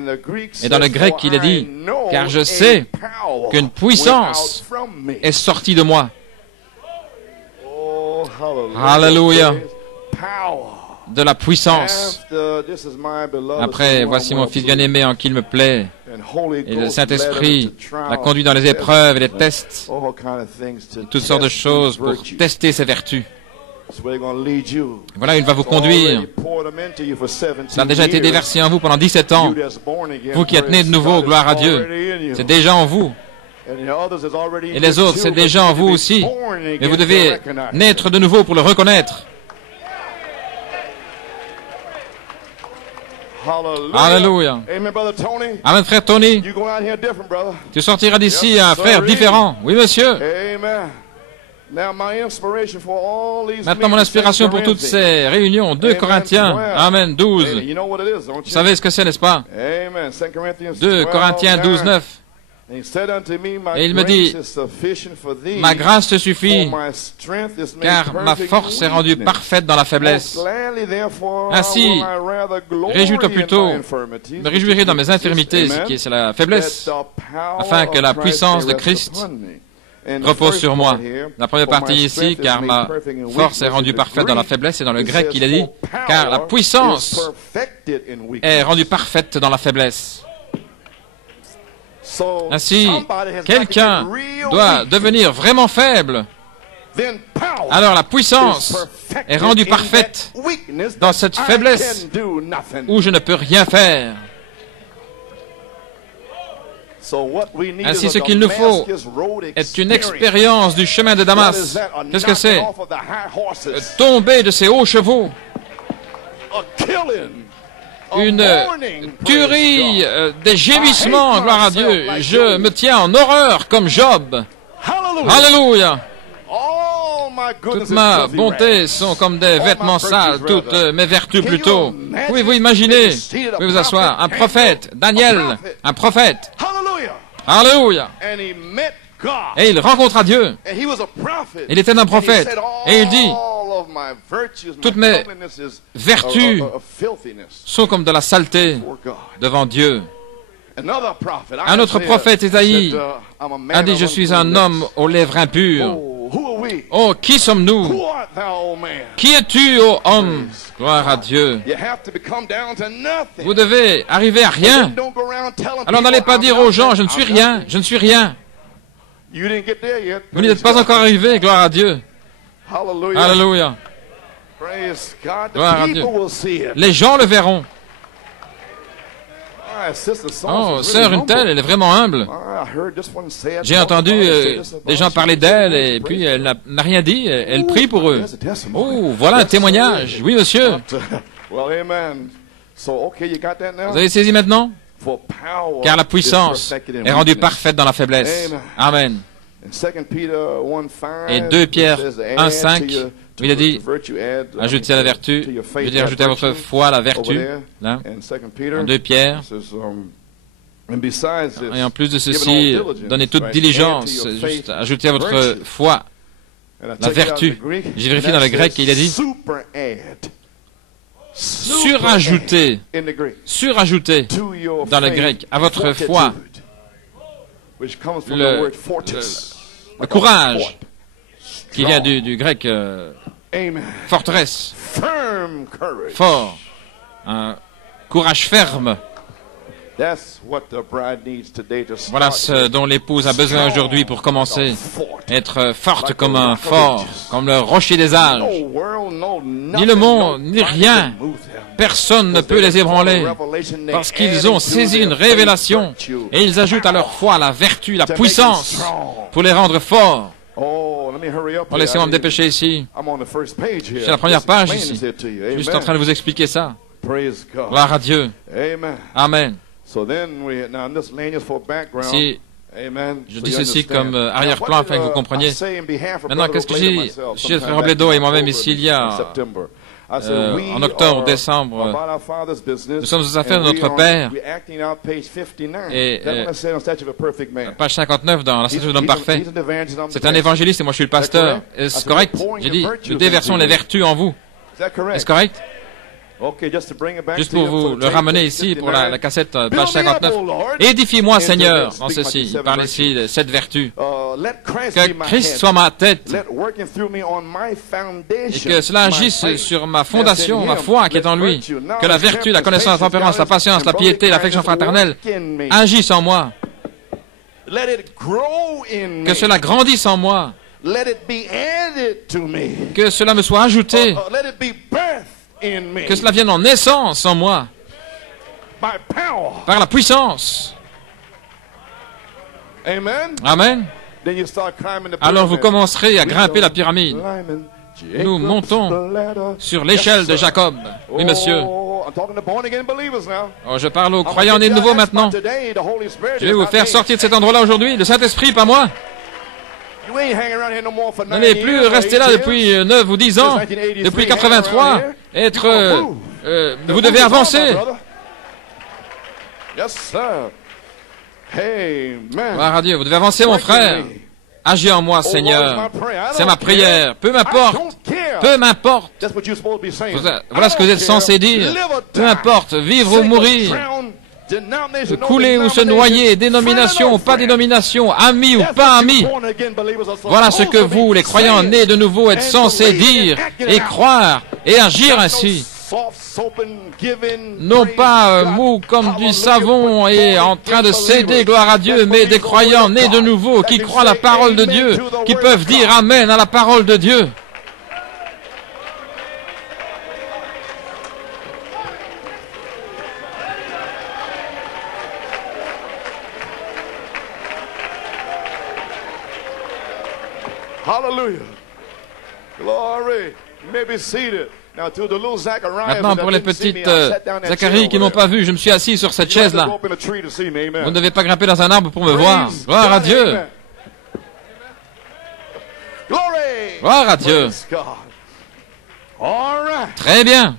Et dans le grec, il est dit, car je sais qu'une puissance est sortie de moi. Alléluia. De la puissance. Après, voici mon fils bien-aimé en qui il me plaît. Et le Saint-Esprit l'a conduit dans les épreuves et les tests, toutes sortes de choses pour tester ses vertus. Voilà, il va vous conduire. Ça a déjà été déversé en vous pendant 17 ans. Vous qui êtes nés de nouveau, gloire à Dieu. C'est déjà en vous. Et les autres, c'est déjà en vous aussi. Mais vous devez naître de nouveau pour le reconnaître. Alléluia. Amen, frère Tony. Tu sortiras d'ici un frère différent. Oui, monsieur. Maintenant, mon inspiration pour toutes ces réunions, 2 Corinthiens, Amen, 12. Vous savez ce que c'est, n'est-ce pas? 2 Corinthiens 12, 9. Et il me dit, ma grâce te suffit, car ma force est rendue parfaite dans la faiblesse. Ainsi, réjouis-toi plutôt, me réjouirai dans mes infirmités, ce qui est la faiblesse, afin que la puissance de Christ repose sur moi. La première partie ici, car ma force est rendue parfaite dans la faiblesse, et dans le grec, il a dit, car la puissance est rendue parfaite dans la faiblesse. Ainsi, quelqu'un doit devenir vraiment faible. Alors la puissance est rendue parfaite dans cette faiblesse où je ne peux rien faire. Ainsi, ce qu'il nous faut est une expérience du chemin de Damas. Qu'est-ce que c'est? Tomber de ces hauts chevaux. Une tuerie, des gémissements, gloire à Dieu. Je me tiens en horreur comme Job. Alléluia. Toute ma bonté sont comme des vêtements sales, toutes mes vertus plutôt. Pouvez-vous imaginer? Vous pouvez vous asseoir. Un prophète, Daniel, un prophète. Alléluia. Et il rencontra Dieu. Il était un prophète. Et il dit, toutes mes vertus sont comme de la saleté devant Dieu. Un autre prophète, Ésaïe, a dit, je suis un homme aux lèvres impures. Oh, qui sommes-nous? Qui es-tu, ô homme? Gloire à Dieu. Vous devez arriver à rien. Alors n'allez pas dire aux gens, je ne suis rien, je ne suis rien. Vous n'y êtes pas encore arrivé, gloire à Dieu. Alléluia. Gloire à Dieu. Les gens le verront. Oh, sœur, une telle, elle est vraiment humble. J'ai entendu des gens parler d'elle et puis elle n'a rien dit. Elle prie pour eux. Oh, voilà un témoignage. Oui, monsieur. Vous avez saisi maintenant? Car la puissance est rendue parfaite dans la faiblesse. Amen. Et 2 Pierre 1,5, il a dit, ajoutez à la vertu, je veux dire, ajoutez à votre foi la vertu, là, en 2 Pierre, et en plus de ceci, donnez toute diligence, juste ajoutez à votre foi la vertu. J'ai vérifié dans le grec, il a dit, surajouter dans le grec à votre foi le courage qui vient du grec forteresse, fort, un courage ferme. Voilà ce dont l'épouse a besoin aujourd'hui pour commencer. Être forte comme un fort, comme le rocher des âges. Ni le monde, ni rien. Personne ne peut les ébranler. Parce qu'ils ont saisi une révélation et ils ajoutent à leur foi la vertu, la puissance pour les rendre forts. Oh, laissez-moi me dépêcher ici. Je suis à la première page ici. Je suis juste en train de vous expliquer ça. Gloire à Dieu. Amen. Si je dis ceci comme arrière-plan afin que vous compreniez. Maintenant, qu'est-ce que j'ai dit? Chez Frère Robledo et moi-même ici, il y a en octobre, décembre, nous sommes aux affaires de notre Père. Et page 59 dans la statue d'un parfait. C'est un évangéliste et moi je suis le pasteur. Est-ce correct? J'ai dit, nous déversons les vertus en vous. Est-ce correct? Juste pour vous le ramener ici, pour la cassette, page 59. Édifie-moi, Seigneur, en ceci. Il parle ici de cette vertu. Que Christ soit ma tête. Et que cela agisse sur ma fondation, ma foi qui est en lui. Que la vertu, la connaissance, la tempérance, la patience, la piété, l'affection fraternelle agissent en moi. Que cela grandisse en moi. Que cela me soit ajouté. Que cela vienne en naissance en moi, par la puissance. Amen. Alors vous commencerez à grimper la pyramide. Nous montons sur l'échelle de Jacob. Oui, monsieur. Oh, je parle aux croyants nés de nouveau maintenant. Je vais vous faire sortir de cet endroit-là aujourd'hui. Le Saint-Esprit, pas moi. Vous n'allez plus rester là depuis 9 ou 10 ans, depuis 83, vous devez avancer. Gloire à Dieu, vous devez avancer, mon frère. Agis en moi, Seigneur. C'est ma prière. Peu m'importe. Peu m'importe. Voilà ce que vous êtes censé dire. Peu importe, vivre ou mourir. Se couler ou se noyer, dénomination ou pas dénomination, amis ou pas amis. Voilà ce que vous, les croyants nés de nouveau, êtes censés dire et croire et agir ainsi. Non pas mou comme du savon et en train de céder, gloire à Dieu, mais des croyants nés de nouveau qui croient la parole de Dieu, qui peuvent dire Amen à la parole de Dieu. Hallelujah. Glory. You may be seated. Now to the little Zachariah. Maintenant, pour les petites Zacharie qui m'ont pas vu, je me suis assis sur cette chaise-là. Vous ne devez pas grimper dans un arbre pour me voir. Gloire à Dieu. Gloire à Dieu. Très bien.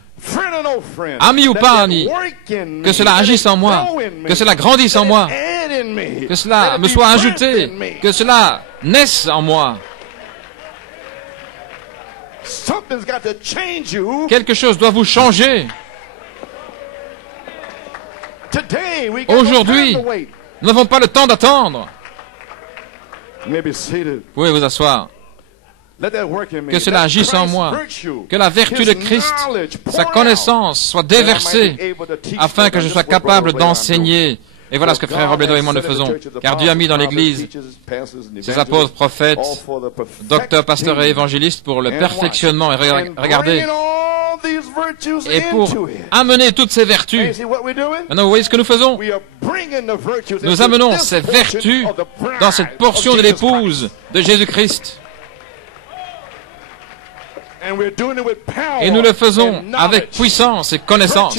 Ami ou pas ami, que cela agisse en moi, que cela grandisse en moi, que cela me soit ajouté, que cela naisse en moi. Quelque chose doit vous changer. Aujourd'hui, nous n'avons pas le temps d'attendre. Vous pouvez vous asseoir. Que cela agisse en moi, que la vertu de Christ, sa connaissance, soit déversée, afin que je sois capable d'enseigner. Et voilà ce que frère Robledo et moi nous faisons. Car Dieu a mis dans l'Église ses apôtres, prophètes, docteurs, pasteurs et évangélistes pour le perfectionnement. Et regardez, et pour amener toutes ces vertus. Maintenant, vous voyez ce que nous faisons? Nous amenons ces vertus dans cette portion de l'épouse de Jésus-Christ. Et nous le faisons avec puissance et connaissance.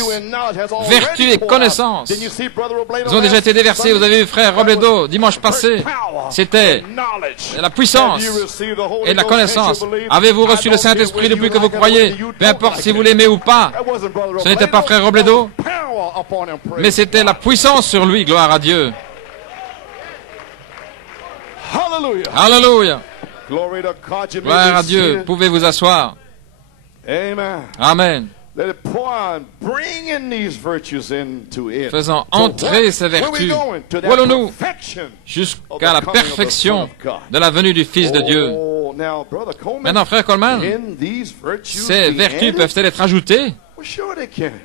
Vertu et connaissance. Ils ont déjà été déversés. Vous avez vu frère Robledo dimanche passé. C'était la puissance et la connaissance. Avez-vous reçu le Saint-Esprit depuis que vous croyez? Peu importe si vous l'aimez ou pas. Ce n'était pas frère Robledo, mais c'était la puissance sur lui. Gloire à Dieu. Alléluia. Gloire à Dieu. Pouvez vous asseoir. Amen. Faisant entrer ces vertus. Où allons-nous? Jusqu'à la perfection de la venue du Fils de Dieu. Maintenant, frère Coleman, ces vertus peuvent-elles être ajoutées?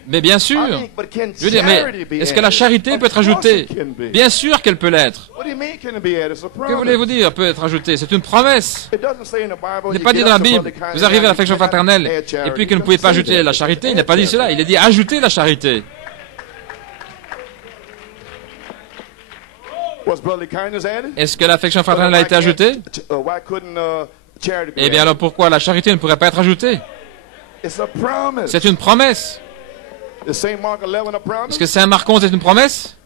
Mais bien sûr. Je veux dire, mais est-ce que la charité peut être ajoutée? Bien sûr qu'elle peut l'être. Que voulez-vous dire peut être ajoutée? C'est une promesse. Il n'est pas dit dans la Bible, vous arrivez à l'affection fraternelle, et puis que vous ne pouvez pas ajouter la charité. Il n'est pas dit cela. Il est dit ajouter la charité. Est-ce que l'affection fraternelle a été ajoutée? Eh bien alors pourquoi la charité ne pourrait pas être ajoutée? C'est une promesse. Est-ce que Saint Marc 11 est une promesse?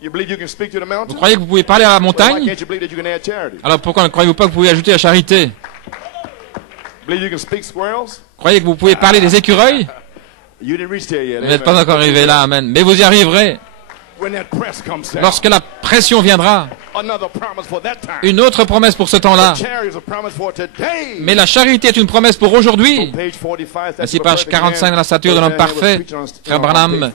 Vous croyez que vous pouvez parler à la montagne? Alors pourquoi ne croyez-vous pas que vous pouvez ajouter la charité? Croyez que vous pouvez parler des écureuils? Vous n'êtes pas encore arrivé là, amen. Mais vous y arriverez. Lorsque la pression viendra, une autre promesse pour ce temps-là. Mais la charité est une promesse pour aujourd'hui. Ici, page 45 de la stature de l'homme parfait. Frère Branham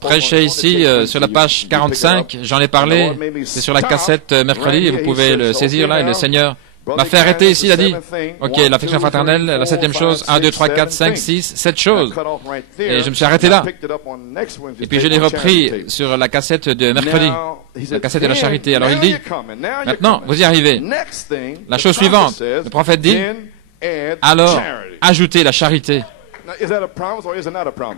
prêchait ici sur la page 45. J'en ai parlé. C'est sur la cassette mercredi. Et vous pouvez le saisir là. Et le Seigneur m'a fait arrêter ici, il a dit, ok, l'affection fraternelle, la 7e chose, 1, 2, 3, 4, 5, 6, 7 choses. Et je me suis arrêté là. Et puis je l'ai repris sur la cassette de mercredi, la cassette de la charité. Alors il dit, maintenant, vous y arrivez. La chose suivante, le prophète dit, alors, ajoutez la charité.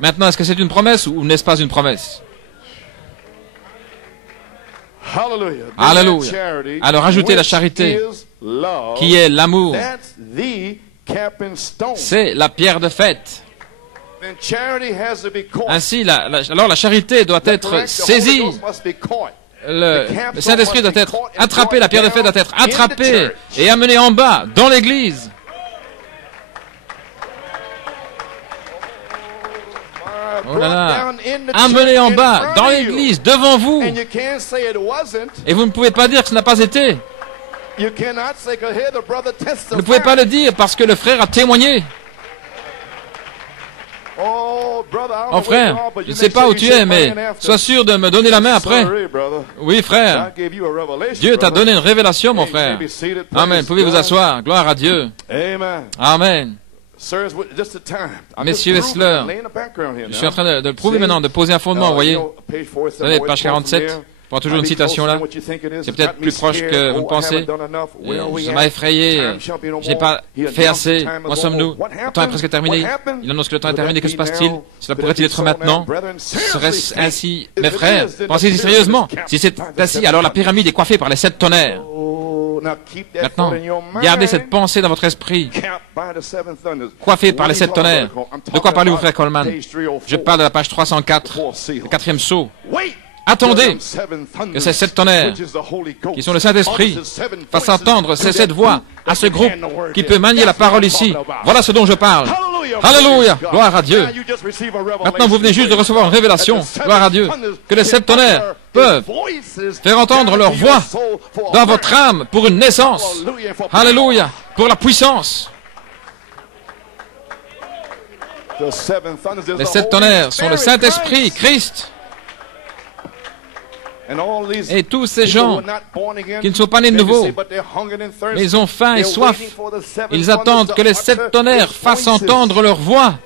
Maintenant, est-ce que c'est une promesse ou n'est-ce pas une promesse? Alléluia. Alors ajoutez la charité, qui est l'amour. C'est la pierre de fête. Ainsi, alors la charité doit être saisie. Le Saint-Esprit doit être attrapé, la pierre de fête doit être attrapée et amenée en bas, dans l'Église. Oh là là, amenez en bas, dans l'église, devant vous. Et vous ne pouvez pas dire que ce n'a pas été. Vous ne pouvez pas le dire parce que le frère a témoigné. Oh frère, je ne sais pas où tu es, mais sois sûr de me donner la main après. Oui frère, Dieu t'a donné une révélation mon frère. Amen, pouvez vous asseoir, gloire à Dieu. Amen. Messieurs et sœurs, je suis en train de le prouver maintenant, de poser un fondement, vous voyez. Tenez, page 47, prends toujours une citation là. C'est peut-être plus proche que vous ne pensez. Ça m'a effrayé, je n'ai pas fait assez. Où sommes-nous? Le temps est presque terminé. Il annonce que le temps est terminé, que se passe-t-il? Cela pourrait-il être maintenant? Serait-ce ainsi, mes frères? Pensez-y sérieusement. Si c'est ainsi, alors la pyramide est coiffée par les 7 tonnerres. Maintenant, gardez cette pensée dans votre esprit. Coiffé par les 7 tonnerres. De quoi parlez-vous, frère Coleman? Je parle de la page 304, le 4e sceau. Attendez que ces 7 tonnerres, qui sont le Saint-Esprit, fassent entendre ces 7 voix à ce groupe qui peut manier la parole ici. Voilà ce dont je parle. Alléluia! Gloire à Dieu. Maintenant, vous venez juste de recevoir une révélation. Gloire à Dieu. Que les 7 tonnerres peuvent faire entendre leur voix dans votre âme pour une naissance. Alléluia! Pour la puissance. Les 7 tonnerres sont le Saint-Esprit, Christ. Et tous ces gens qui ne sont pas nés de nouveau, mais ils ont faim et soif, ils attendent que les 7 tonnerres fassent entendre leur voix,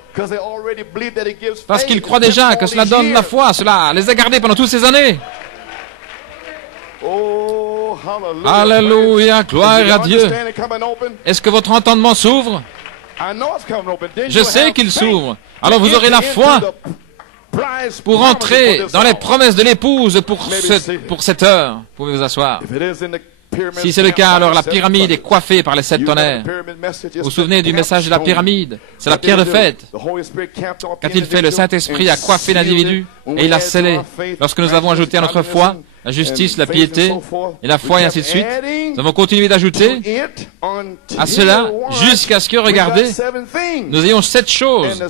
parce qu'ils croient déjà que cela donne la foi. Cela les a gardés pendant toutes ces années. Alléluia, gloire à Dieu. Est-ce que votre entendement s'ouvre? Je sais qu'il s'ouvre. Alors vous aurez la foi pour entrer dans les promesses de l'épouse pour cette heure. Vous pouvez vous asseoir. Si c'est le cas, alors la pyramide est coiffée par les 7 tonnerres. Vous vous souvenez du message de la pyramide? C'est la pierre de fête. Qu'a-t-il fait? Le Saint-Esprit a coiffé l'individu et il l'a scellé. Lorsque nous avons ajouté à notre foi la justice, la piété et la foi et ainsi de suite, nous avons continué d'ajouter à cela jusqu'à ce que, regardez, nous ayons 7 choses.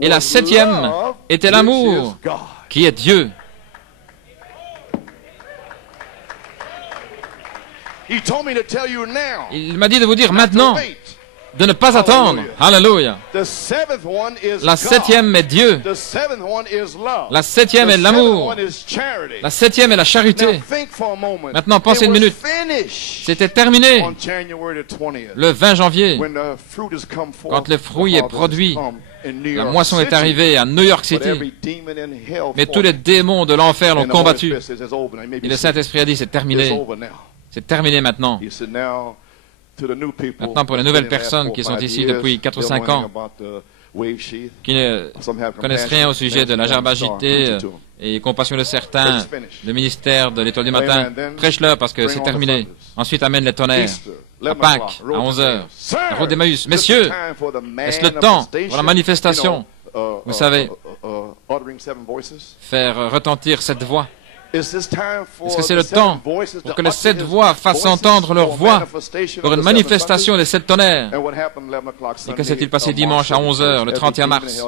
Et la 7e était l'amour, qui est Dieu. Il m'a dit de vous dire maintenant de ne pas attendre. Alléluia. La 7e est Dieu. La 7e est l'amour. La 7e est la charité. Maintenant, pensez une minute. C'était terminé le 20 janvier, quand le fruit est produit. La moisson est arrivée à New York City. Mais tous les démons de l'enfer l'ont combattu. Et le Saint-Esprit a dit, c'est terminé. C'est terminé maintenant. Maintenant, pour les nouvelles personnes qui sont ici depuis 4 ou 5 ans, qui ne connaissent rien au sujet de la gerbe agitée et compassion de certains, le ministère de l'Étoile du matin, prêche-leur parce que c'est terminé. Ensuite, amène les tonnerres. À Pâques, à 11h, la route d'Emmaüs. Messieurs, est-ce le temps pour la manifestation? Vous savez, faire retentir cette voix. Est-ce que c'est le temps pour que les 7 voix fassent entendre leur voix pour une manifestation des 7 tonnerres? Et que s'est-il passé dimanche à 11h, le 31 mars?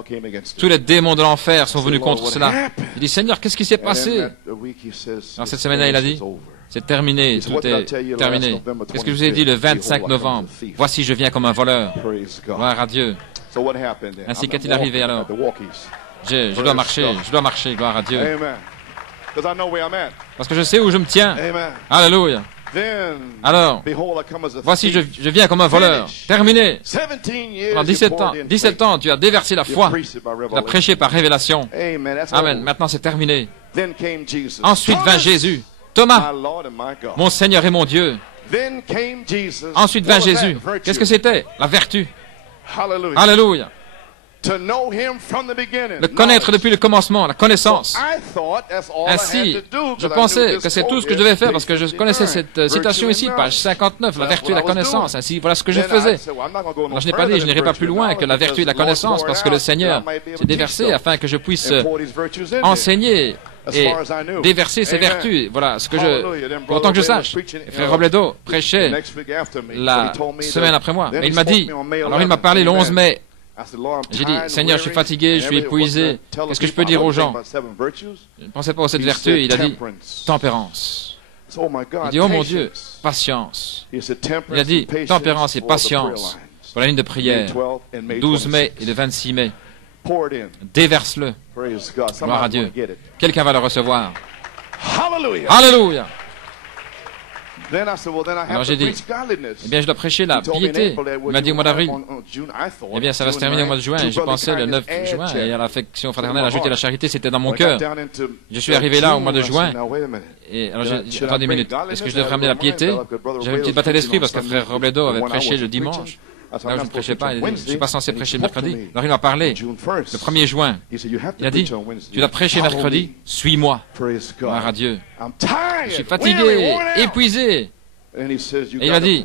Tous les démons de l'enfer sont venus contre cela. Il dit, Seigneur, qu'est-ce qui s'est passé? Alors cette semaine-là, il a dit, c'est terminé, tout est terminé. Qu'est-ce que je vous ai dit le 25 novembre? Voici, je viens comme un voleur. Gloire à Dieu. Ainsi qu'est-il arrivé alors? Je dois marcher, gloire à Dieu. Parce que je sais où je me tiens. Alléluia. Alors, voici, je viens comme un voleur. Terminé. Pendant 17 ans, tu as déversé la foi. Tu as prêché par révélation. Amen. Maintenant, c'est terminé. Ensuite vint Jésus. Thomas, mon Seigneur et mon Dieu. Ensuite vint Jésus. Qu'est-ce que c'était? La vertu. Alléluia. Le connaître depuis le commencement, la connaissance. Ainsi, je pensais que c'est tout ce que je devais faire parce que je connaissais cette citation ici, page 59, la vertu et la connaissance. Ainsi, voilà ce que je faisais. Alors, je n'ai pas dit, je n'irai pas plus loin que la vertu et la connaissance parce que le Seigneur s'est déversé afin que je puisse enseigner et déverser ses vertus. Voilà ce que pour autant que je sache. Frère Robledo prêchait la semaine après moi. Et il m'a dit, alors il m'a parlé le 11 mai. J'ai dit, Seigneur, je suis fatigué, je suis épuisé. Qu'est-ce que je peux dire aux gens? Je ne pensais pas aux 7 vertus. Il a dit, tempérance. Il dit, oh mon Dieu, patience. Il a dit, tempérance et patience pour la ligne de prière, 12 mai et le 26 mai. Déverse-le. Gloire à Dieu. Quelqu'un va le recevoir. Alléluia. Alors j'ai dit, eh bien je dois prêcher la piété. Il m'a dit au mois d'avril, eh bien ça va se terminer au mois de juin. Je pensais le 9 juin et à l'affection fraternelle, ajouter la charité, c'était dans mon cœur. Je suis arrivé là au mois de juin. Et alors j'ai dit, attendez une minute, est-ce que je devrais amener la piété? J'avais une petite bataille d'esprit parce que frère Robledo avait prêché le dimanche. Là où je ne prêchais pas, il a dit, je ne suis pas censé prêcher le mercredi. Alors il m'a parlé, le 1er juin. Il a dit, tu dois prêcher mercredi, suis-moi. Gloire à Dieu. Je suis fatigué, épuisé. Et il m'a dit,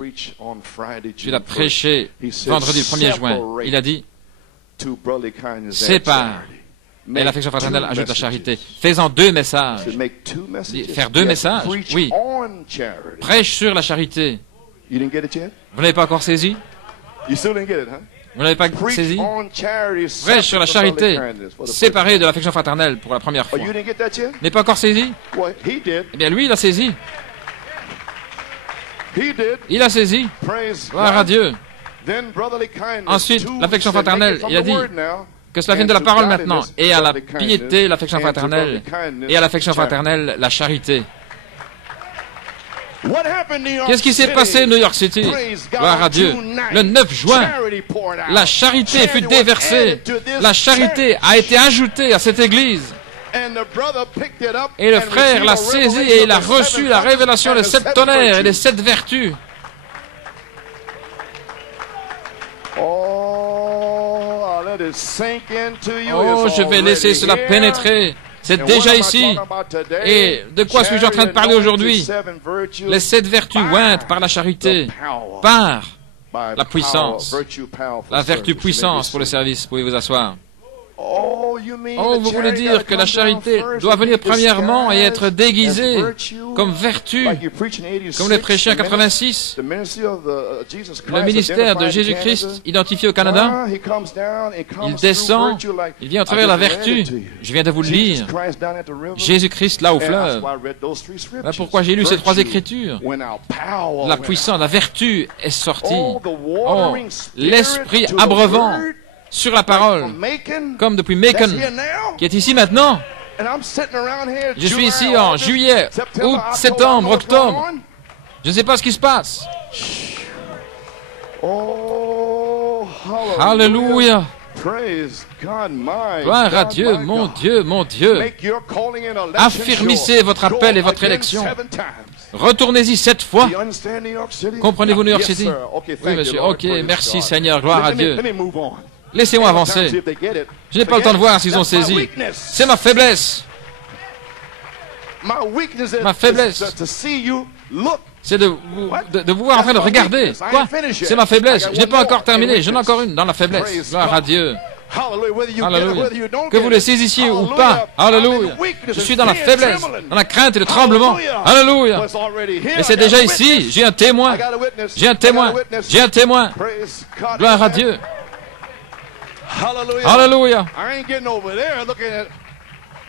tu dois prêcher vendredi le 1er juin. Il a dit, sépare. Et l'affection fraternelle ajoute la charité. Fais-en 2 messages. Faire 2 messages? Oui. Prêche sur la charité. Vous n'avez pas encore saisi? Vous n'avez pas saisi? Prêche sur la charité, séparé de l'affection fraternelle pour la première fois. N'est pas encore saisi? Eh bien, lui, il a saisi. Il a saisi. Gloire à Dieu. Ensuite, l'affection fraternelle, il a dit, Que cela vienne de la parole maintenant, et à la piété, l'affection fraternelle, et à l'affection fraternelle, la charité. Qu'est-ce qui s'est passé à New York City? Gloire à Dieu. Le 9 juin, la charité fut déversée. La charité a été ajoutée à cette église. Et le frère l'a saisi et il a reçu la révélation des 7 tonnerres et des 7 vertus. Oh, je vais laisser cela pénétrer. C'est déjà ici. Et de quoi suis-je en train de parler aujourd'hui? Les 7 vertus ointes par la charité, par la puissance, la vertu puissance pour le service. Vous pouvez vous asseoir. Oh, vous voulez dire que la charité doit venir premièrement et être déguisée comme vertu, comme le prêché en 86, le ministère de Jésus-Christ identifié au Canada. Il descend, il vient à travers la vertu. Je viens de vous le lire. Jésus-Christ là au fleuve. Voilà pourquoi j'ai lu ces 3 écritures. La puissance, la vertu est sortie. Oh, l'esprit abreuvant sur la parole, comme depuis Macon, qui est ici maintenant. Je suis ici en juillet, août, septembre, octobre. Je ne sais pas ce qui se passe. Alléluia. Gloire à Dieu, mon Dieu, mon Dieu. Affirmissez votre appel et votre élection. Retournez-y 7 fois. Comprenez-vous New York City? Oui, monsieur. Ok, merci Seigneur, gloire à Dieu. Laissez-moi avancer. Je n'ai pas le temps de voir s'ils ont saisi. C'est ma faiblesse. Ma faiblesse, c'est de vous voir en train de regarder. Quoi? C'est ma faiblesse. Je n'ai pas encore terminé. J'en ai encore une dans la faiblesse. Gloire à Dieu. Alléluia. Que vous le saisissiez ou pas. Alléluia. Je suis dans la faiblesse, dans la crainte et le tremblement. Alléluia. Mais c'est déjà ici. J'ai un témoin. J'ai un témoin. J'ai un témoin. Gloire à Dieu. Alléluia.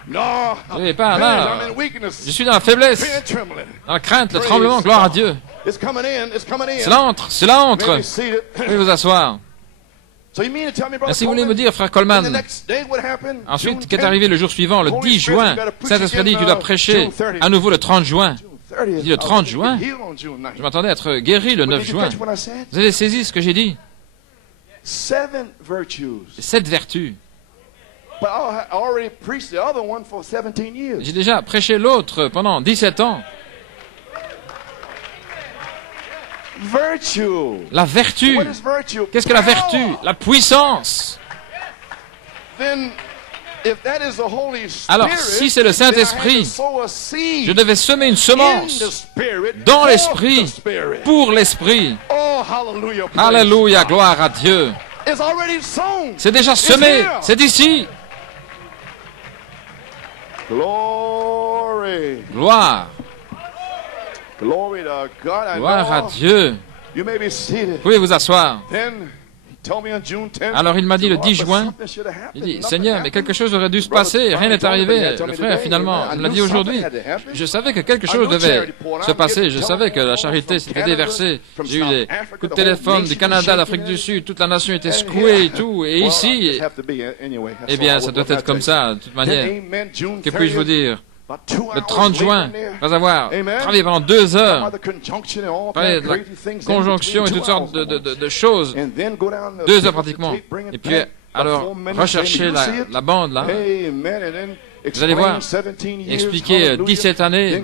Je n'ai pas là. Je suis dans la faiblesse, dans la crainte, le tremblement. Gloire à Dieu. Cela entre, cela entre. Veuillez vous asseoir. Et si vous voulez me dire, frère Coleman, ensuite, qu'est arrivé le jour suivant, le 10 juin, Saint-Esprit dit, tu dois prêcher à nouveau le 30 juin. Il dit le 30 juin. Je m'attendais à être guéri le 9 juin. Vous avez saisi ce que j'ai dit? 7 vertus. J'ai déjà prêché l'autre pendant 17 ans. La vertu. Qu'est-ce que la vertu? La puissance. Alors, si c'est le Saint-Esprit, je devais semer une semence dans l'Esprit, pour l'Esprit. Alléluia, gloire à Dieu. C'est déjà semé, c'est ici. Gloire. Gloire à Dieu. Vous pouvez vous asseoir. Alors il m'a dit le 10 juin, il dit, Seigneur, mais quelque chose aurait dû se passer, rien n'est arrivé. Le frère finalement me l'a dit aujourd'hui. Je savais que quelque chose devait se passer, je savais que la charité s'était déversée. J'ai eu des coups de téléphone du Canada, d'Afrique du Sud, toute la nation était secouée et tout. Et ici, eh bien, ça doit être comme ça, de toute manière. Que puis-je vous dire? Le 30 juin, vas avoir travaillé pendant 2 heures, parler de la conjonction et toutes sortes de choses, 2 heures pratiquement. Et puis, alors, rechercher la bande, là. Vous allez voir, expliquer 17 années,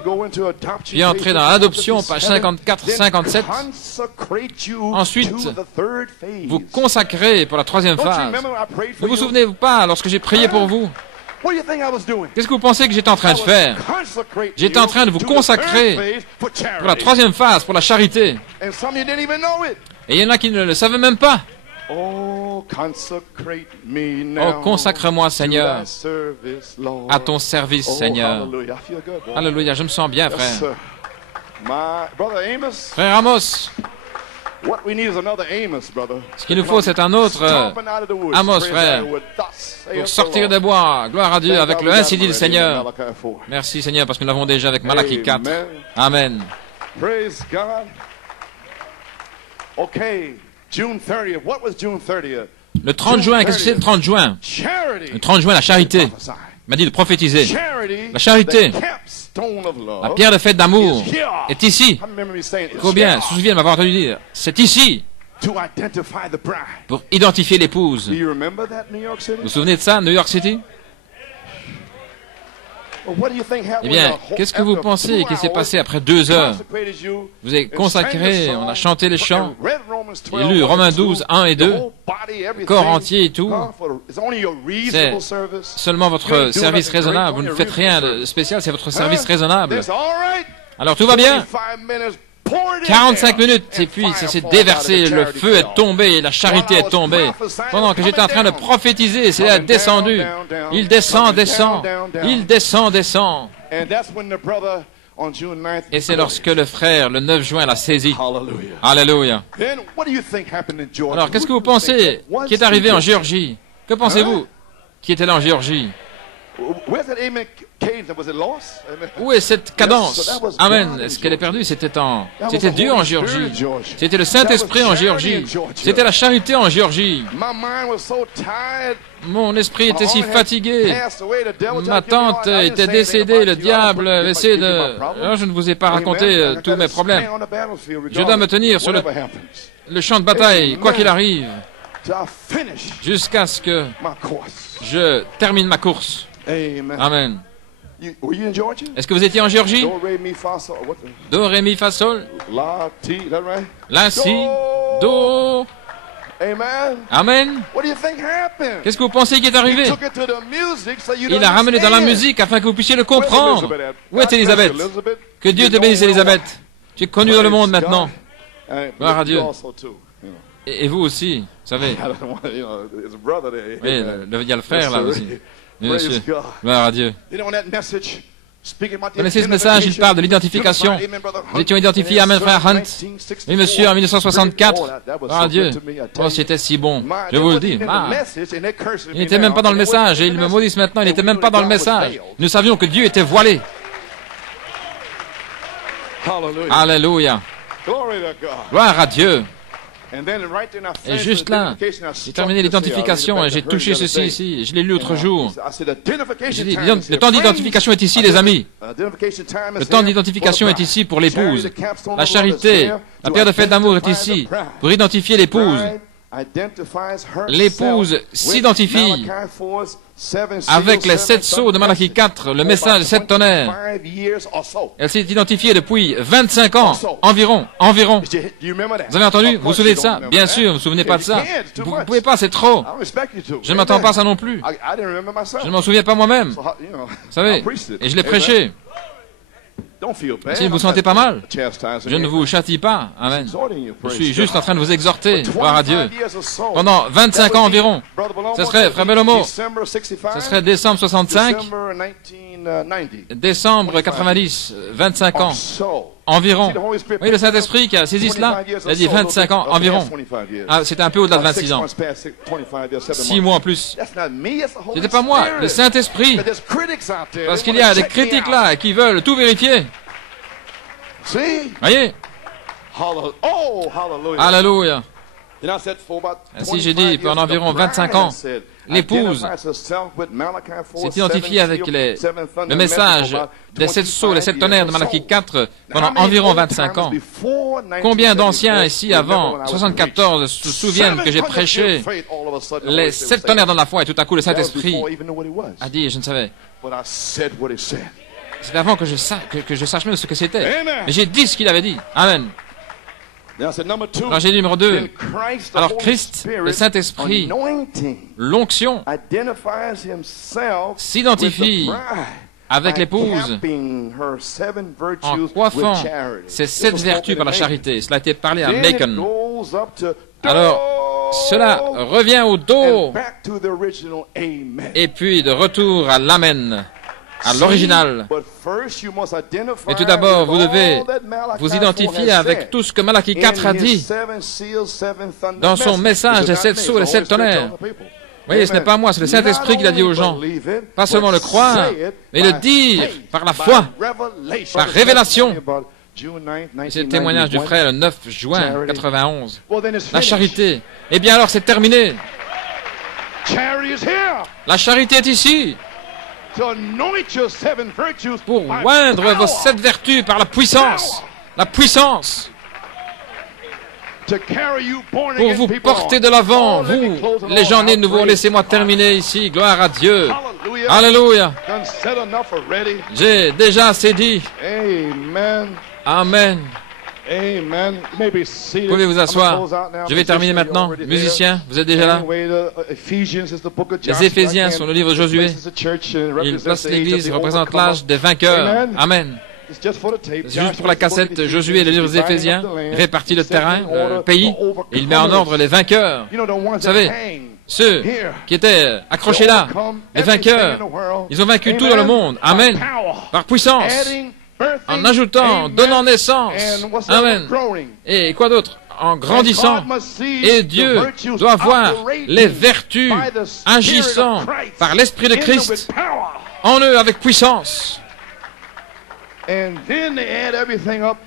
puis entrer dans l'adoption, page 54, 57. Ensuite, vous consacrez pour la 3e phase. Ne vous souvenez-vous pas, lorsque j'ai prié pour vous, qu'est-ce que vous pensez que j'étais en train de faire? J'étais en train de vous consacrer pour la 3e phase, pour la charité. Et il y en a qui ne le savaient même pas. Oh, consacre-moi, Seigneur, à ton service, Seigneur. Alléluia, je me sens bien, frère. Frère Amos, ce qu'il nous faut, c'est un autre Amos, frère, pour sortir des bois. Gloire à Dieu, avec le ainsi dit le Seigneur. Merci, Seigneur, parce que nous l'avons déjà avec Malachie 4. Amen. Okay, June 30th. What was June 30th? Le 30 juin, qu'est-ce que c'est le 30 juin? Le 30 juin, la charité. Il m'a dit de prophétiser. La charité, la pierre de fête d'amour, est ici. Combien se souviennent de m'avoir entendu dire? C'est ici. Pour identifier l'épouse. Vous vous souvenez de ça, New York City? Eh bien, qu'est-ce que vous pensez qui s'est passé après 2 heures? Vous avez consacré, on a chanté les chants, et lu Romains 12, 1 et 2, corps entier et tout. C'est seulement votre service raisonnable. Vous ne faites rien de spécial, c'est votre service raisonnable. Alors tout va bien? 45 minutes, et puis ça s'est déversé, le feu est tombé, la charité est tombée. Pendant que j'étais en train de prophétiser, c'est descendu. Il descend, descend, il descend, descend. Et c'est lorsque le frère, le 9 juin, l'a saisi. Alléluia. Alors, qu'est-ce que vous pensez qui est arrivé en Géorgie? Que pensez-vous qui était là en Géorgie? Où est cette cadence? Amen. Est-ce qu'elle est perdue? C'était Dieu en Géorgie. C'était le Saint-Esprit en Géorgie. C'était la charité en Géorgie. Mon esprit était si fatigué. Ma tante était décédée. Le diable avait essayé de... Alors, je ne vous ai pas raconté tous mes problèmes. Je dois me tenir sur le champ de bataille, quoi qu'il arrive, jusqu'à ce que je termine ma course. Amen. Est-ce que vous étiez en Géorgie? Do, ré, mi, fa, sol. La, si, do. Amen. Qu'est-ce que vous pensez qui est arrivé? Il a ramené dans la musique afin que vous puissiez le comprendre. Où est Élisabeth? Que Dieu te bénisse, Élisabeth. Tu es connue dans le monde maintenant. Gloire à Dieu. Et vous aussi, vous savez. Oui, il y a le frère là aussi. Monsieur, gloire à Dieu. Vous connaissez ce message? Il parle de l'identification. Nous étions identifiés, amen, frère Hunt. Oui, monsieur, en 1964. Gloire à Dieu. Oh, c'était si bon. Je vous le dis. Ah. Il n'était même pas dans le message. Et ils me maudissent maintenant. Il n'était même pas dans le message. Nous savions que Dieu était voilé. Alléluia. Gloire à Dieu. Et juste là, j'ai terminé l'identification et j'ai touché ceci ici. Je l'ai lu l'autre jour. J'ai dit, le temps d'identification est ici, les amis. Le temps d'identification est ici pour l'épouse. La charité, la pierre de fête d'amour est ici pour identifier l'épouse. L'épouse s'identifie avec les 7 sceaux de Malachie 4, le message des 7 tonnerres. Elle s'est identifiée depuis 25 ans, environ. Vous avez entendu? Vous vous souvenez de ça? Bien sûr, vous ne vous souvenez pas de ça. Vous ne pouvez pas, c'est trop. Je ne m'attends pas à ça non plus. Je ne m'en souviens pas moi-même. Vous savez, et je l'ai prêché. Si vous vous sentez pas mal, je ne vous châtie pas. Amen. Je suis juste en train de vous exhorter. Gloire à Dieu. Pendant 25 ans environ. Ce serait, frère Belomo, ce serait décembre 65, décembre 90, 25 ans. Environ. Oui, le Saint-Esprit qui a saisi cela, il a dit 25 ans environ. Ah, c'était un peu au-delà de 26 ans. 6 mois en plus. C'était pas moi, le Saint-Esprit. Parce qu'il y a des critiques là qui veulent tout vérifier. Voyez? Alléluia. Ainsi j'ai dit, pendant environ 25 ans, l'épouse s'est identifiée avec le message des 7 sceaux, les 7 tonnerres de Malachie 4 pendant environ 25 ans. Combien d'anciens ici avant 74 se souviennent que j'ai prêché les 7 tonnerres dans la foi et tout à coup le Saint-Esprit a dit, je ne savais. C'est avant que je sache même ce que c'était. Mais j'ai dit ce qu'il avait dit. Amen. Alors j'ai dit numéro 2. Alors Christ, le Saint-Esprit, l'onction, s'identifie avec l'épouse en coiffant ses 7 vertus par la charité. Cela a été parlé à Macon. Alors, cela revient au dos et puis de retour à l'Amen. À l'original. Mais tout d'abord, vous devez vous identifier avec tout ce que Malachie 4 a dit dans son message des 7 sceaux et les 7 tonnerres. Vous voyez, ce n'est pas moi, c'est le Saint-Esprit qui l'a dit aux gens. Pas seulement le croire, mais le dire par la foi, par révélation. C'est le témoignage du frère le 9 juin 91. La charité. Eh bien alors, c'est terminé. La charité est ici pour oindre vos 7 vertus par la puissance. La puissance. Pour vous porter de l'avant, vous, les gens nés de nouveau. Laissez-moi terminer ici. Gloire à Dieu. Alléluia. J'ai déjà assez dit. Amen. Vous pouvez vous asseoir. Je vais terminer maintenant. Musiciens, vous êtes déjà là? Les Éphésiens sont le livre de Josué. Ils placent l'Église, représente l'âge des vainqueurs. Amen. C'est juste pour la cassette. Josué, le livre des Éphésiens, répartit le terrain, le pays, et il met en ordre les vainqueurs. Vous savez, ceux qui étaient accrochés là, les vainqueurs, ils ont vaincu tout dans le monde. Amen. Par puissance. En ajoutant, donnant naissance. Amen. Et quoi d'autre? En grandissant. Et Dieu doit voir les vertus agissant par l'Esprit de Christ en eux avec puissance.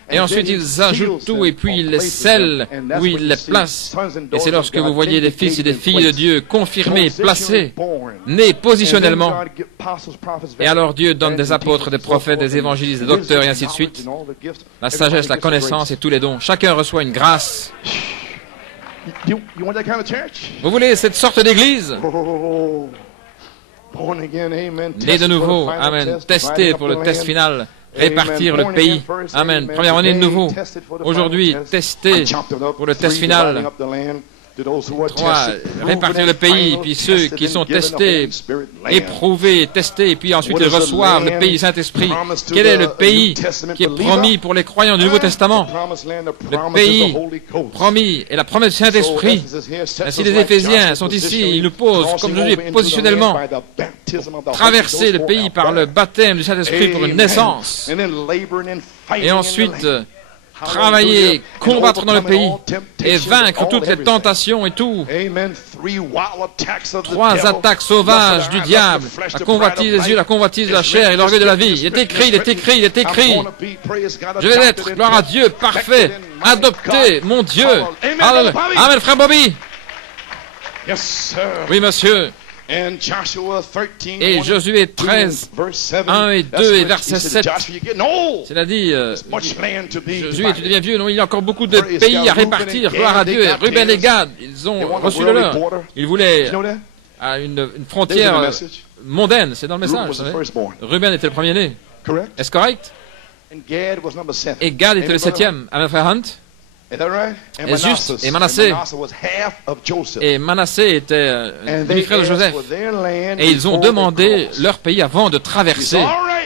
Et ensuite ils ajoutent tout et puis ils les scellent où ils les placent. Et c'est lorsque vous voyez des fils et des filles de Dieu confirmés, placés, nés positionnellement. Et alors Dieu donne des apôtres, des prophètes, des évangélistes, des docteurs et ainsi de suite. La sagesse, la connaissance et tous les dons. Chacun reçoit une grâce. Vous voulez cette sorte d'église? Né de nouveau. Amen. Testé pour le test final. Répartir le pays. Amen. Première année de nouveau. Aujourd'hui, tester pour le test final. 3. Répartir le pays, puis ceux qui sont testés, éprouvés, testés, et puis ensuite ils reçoivent le pays Saint-Esprit. Quel est le pays qui est promis pour les croyants du Nouveau Testament? Le pays promis est la promesse du Saint-Esprit. Ainsi les Éphésiens sont ici, ils nous posent, comme je dis, positionnellement, traverser le pays par le baptême du Saint-Esprit pour une naissance. Et ensuite, travailler, combattre dans le pays et vaincre toutes les tentations et tout. 3 attaques sauvages du diable, la convoitise des yeux, la convoitise de la chair et l'orgueil de la vie. Il est écrit, il est écrit, il est écrit. Je vais être, gloire à Dieu, parfait, adopté, mon Dieu. Amen, frère Bobby. Oui, monsieur. Et Josué 13, 1 et 2 et verset 7, c'est-à-dire, Josué, tu deviens vieux, non, il y a encore beaucoup de pays à répartir, gloire à Dieu. Ruben et Gad, ils ont reçu le leur. Ils voulaient une frontière mondaine, c'est dans le message. Vous savez. Ruben était le premier-né. Est-ce correct? Et Gad était le 7e. Amen, frère Hunt? Et juste, et Manassé était demi-frère de Joseph. Et ils ont demandé leur pays avant de traverser.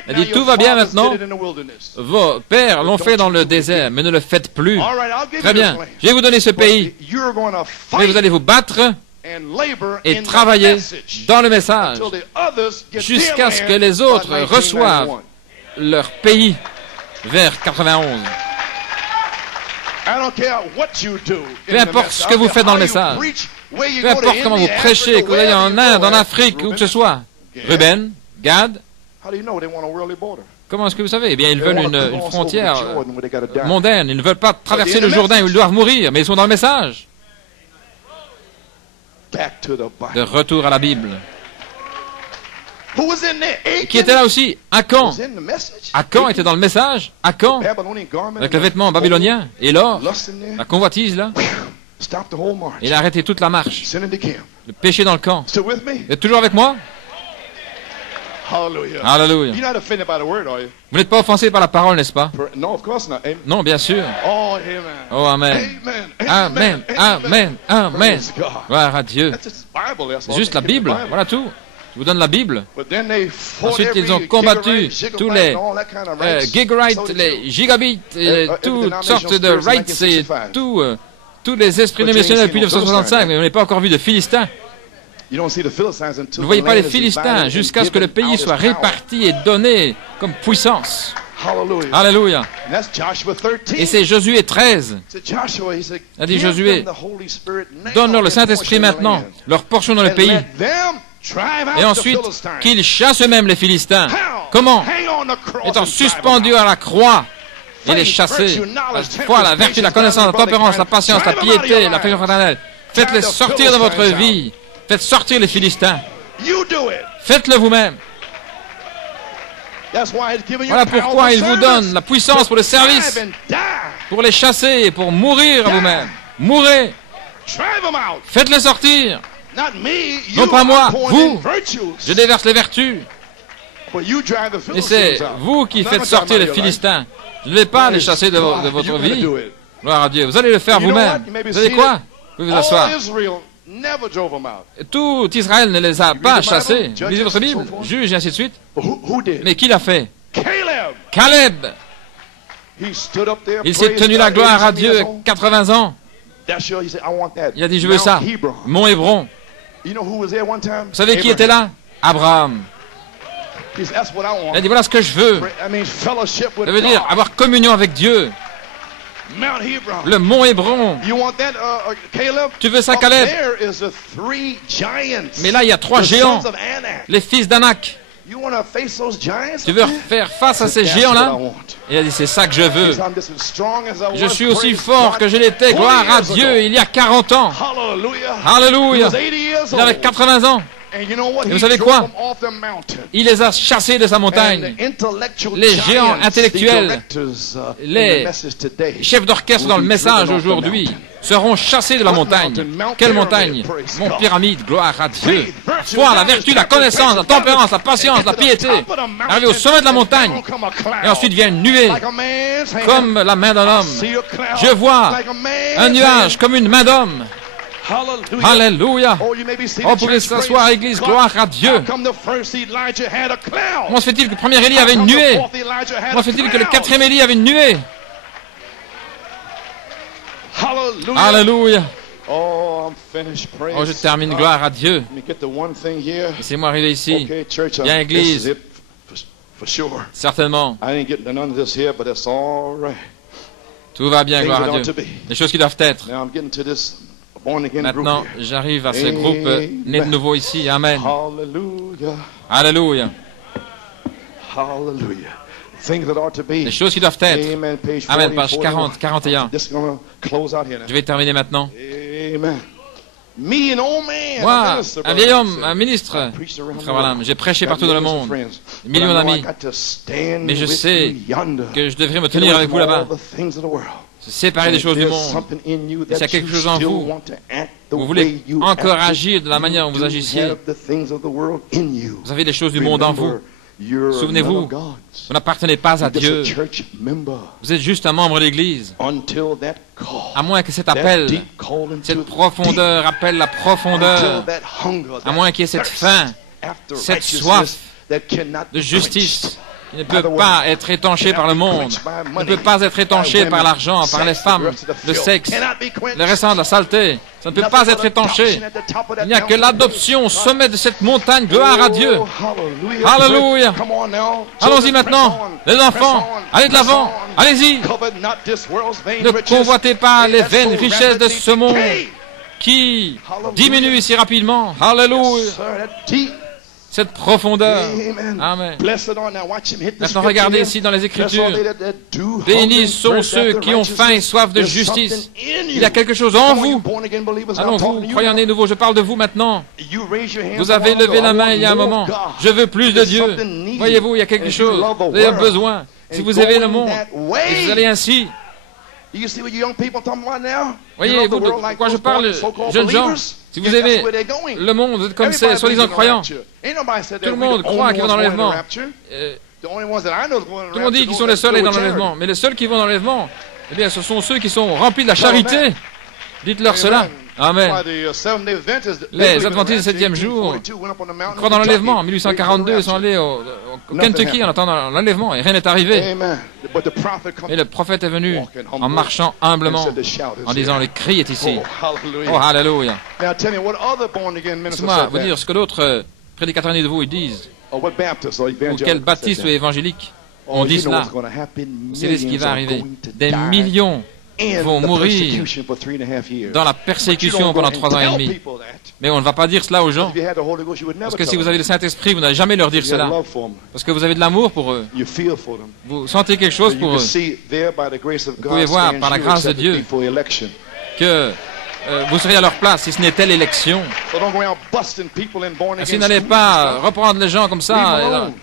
Il a dit, tout va bien maintenant. Vos pères l'ont fait dans le désert, mais ne le faites plus. Très bien, je vais vous donner ce pays. Mais vous allez vous battre et travailler dans le message jusqu'à ce que les autres reçoivent leur pays vers 91. Peu importe ce que vous faites dans le message, peu importe comment vous prêchez, que vous allez en Inde, en Afrique, où que ce soit. Ruben, Gad, comment est-ce que vous savez? Eh bien, ils veulent une frontière mondaine. Ils ne veulent pas traverser le Jourdain où ils doivent mourir, mais ils sont dans le message. De retour à la Bible. Qui était là aussi? Akan. Akan était dans le message. Akan, avec le vêtement babylonien et l'or, la convoitise là. Il a arrêté toute la marche. Le péché dans le camp. Vous êtes toujours avec moi? Alléluia. Vous n'êtes pas offensé par la parole, n'est-ce pas? Non, bien sûr. Oh, amen. Amen, amen, amen. Gloire à Dieu. C'est juste la Bible, voilà tout. Je vous donne la Bible. Ensuite, ils ont combattu tous les gig rights, les gigabits, et toutes sortes de rights et tous les esprits missionnaires depuis 1965. Mais on n'est pas encore vu de Philistins. Vous ne voyez pas les Philistins jusqu'à ce que le pays soit réparti et donné comme puissance. Alléluia. Et c'est Josué 13. Il a dit Josué, donne-leur le Saint-Esprit maintenant, leur portion dans le pays. Et ensuite, qu'ils chassent eux-mêmes les Philistins. Comment? Étant suspendus à la croix et les chasser. La foi, la vertu, la connaissance, la tempérance, la patience, la piété, la félicité fraternelle. Faites-les sortir de votre vie. Faites sortir les Philistins. You do it. Faites-le vous-même. That's why he's giving you Voilà power pourquoi for il vous service. donne la puissance pour le service, Drive and die. pour les chasser et pour mourir à vous-même. Mourrez. Drive them out. Faites-les sortir. Not me. You Non pas moi, are pouring vous. in virtues. Je déverse les vertus. But you drive the Et c'est Philistines out. vous qui Not faites much sortir time out les of your life. Philistins. Je ne vais pas les chasser de God, votre you gotta vie. do it. Gloire à Dieu. Vous allez le faire You know vous-même. what? You may be Vous savez seated. quoi? Vous pouvez vous asseoir. All Israel never drove them out. Tout Israël ne les a pas read the Bible, chassés. Judges, Lisez votre and Bible, so forth. Juge et ainsi de suite. But who did? Mais qui l'a fait? Caleb. Caleb. He stood up there. Il s'est praised tenu God, la gloire à 80 Dieu, years old. 80 ans. That's sure. He said, I want that. Il a dit, je veux Mount ça. Hebron. Mont Hébron. You know who was there one time? Vous savez qui Abraham. était là? Abraham. He said, that's what I want. Il a dit, voilà ce que je veux. I mean, fellowship with Ça veut dire God. avoir communion avec Dieu. Mount Hebron. Le mont Hébron. You want that, Caleb? Tu veux ça, Up Caleb? there is the three giants. Mais là, il y a 3 the géants. sons of Anak. Les fils d'Anak. You want to face those giants? Tu veux faire face à ces That's géants-là? what I want. Il a dit, c'est ça que je veux. I'm just as strong as I Je was, suis aussi praise fort God, que je l'étais. 40 Gloire à years Dieu, ago. il y a 40 ans. Hallelujah. Alléluia. He was 80 years Il avait old. 80 ans. And you know what? Et He vous savez drove quoi? them off the mountain. Il les a chassés de sa And montagne. the intellectual Les géants giants, intellectuels, the directors, in les the message today, chefs d'orchestre dans le message aujourd'hui seront chassés de la montagne. Quelle montagne? Mont Pyramide, gloire à Dieu. La foi, la vertu, la connaissance, la tempérance, la patience, la piété. Arrivé au sommet de la montagne. Et ensuite vient une nuée, comme la main d'un homme. Je vois un nuage comme une main d'homme. Alléluia. On pouvait s'asseoir à l'église, gloire à Dieu. Comment se fait-il que le premier Élie avait une nuée? Comment se fait-il que le quatrième Élie avait une nuée? Alléluia. Oh, I'm finished. Praise Oh, je termine, God. gloire à Dieu. Let me get the one thing here. Laissez-moi arriver ici. Okay, church, Bien, this église. is it for sure. Certainement. I didn't get none of this here, but it's all right. Tout va bien, Things gloire that à ought Dieu. to be. Les choses qui doivent être. Now I'm getting to this born again Maintenant, group here. j'arrive à ce groupe né de nouveau ici. Amen. Hallelujah. Alléluia. Hallelujah. Things that ought to be. Les choses qui doivent être. Amen. Page Amen. 40, Page 40, 41. This is going to close out here now. Je vais terminer maintenant. Amen. Me, an old man, a Moi, minister, un brother, vieil homme, said, un ministre, I preached around the frère Branham, world. j'ai prêché Got partout dans le millions of monde, friends. des millions But I know I d'amis, got to stand mais je with sais you yonder. que je devrais me Get tenir away avec vous from là-bas, all the things of the world. se séparer des If choses du there's monde. something in you S'il y a that quelque you chose en still vous, want to act the vous voulez way you encore acted, agir de la manière dont vous you agissiez. have the things of the world in you. Vous avez des choses du monde en vous. Remember, you're Souvenez-vous, none of God's. vous n'appartenez pas à You're just Dieu. a church member Vous êtes juste un membre de l'Église. until that call, À moins que cet that appel, deep call into cette the profondeur appelle la deep, profondeur, until that hunger, à moins qu'il y ait cette faim, after cette righteousness soif that cannot de be justice, qui ne By peut the pas way, être étanché par le monde, ne peut pas être étanché par l'argent, par les femmes, le sexe, le restant de la saleté. Ça ne peut pas être étanché. Il n'y a que l'adoption au sommet de cette montagne. Gloire à Dieu. Alléluia. Allons-y maintenant. Les enfants, allez de l'avant. Allez-y. Ne convoitez pas les vaines richesses de ce monde qui diminuent si rapidement. Alléluia. Cette profondeur. Amen. Maintenant, regardez ici dans les Écritures. Bénis sont ceux qui ont faim et soif de justice. Il y a quelque chose en vous. Allons, vous, croyez né nouveau, je parle de vous maintenant. Vous avez levé la main il y a un moment. Je veux plus de Dieu. Voyez-vous, il y a quelque chose. Vous avez besoin. Si vous aimez le monde, et vous allez ainsi. Voyez-vous de quoi je parle, jeunes gens? Si vous aimez le monde, vous êtes comme ces soi-disant croyants. Tout le monde croit qu'ils vont dans l'enlèvement. Tout le monde dit qu'ils sont les seuls à aller dans l'enlèvement. Mais les seuls qui vont dans l'enlèvement, eh bien, ce sont ceux qui sont remplis de la charité. Dites-leur cela. Amen. Les Adventistes du 7e jour croient dans l'enlèvement. En 1842, ils sont allés au Kentucky en attendant l'enlèvement et rien n'est arrivé. Et le prophète est venu en marchant humblement, en disant, le cri est ici. Oh, hallelujah. Laissez-moi vous dire ce que d'autres prédicateurs de vous ils disent, ou quels baptistes ou évangéliques ont dit cela. Vous savez ce qui va arriver. Des millions vont mourir dans la persécution pendant 3 ans et demi. Mais on ne va pas dire cela aux gens. Parce que si vous avez le Saint-Esprit, vous n'allez jamais leur dire cela. Parce que vous avez de l'amour pour eux. Vous sentez quelque chose pour eux. Vous pouvez voir par la grâce de Dieu que vous seriez à leur place si ce n'était l'élection. So don't go out busting people in born Ainsi, again n'allez schools pas and stuff. reprendre les gens comme ça. Leave them alone.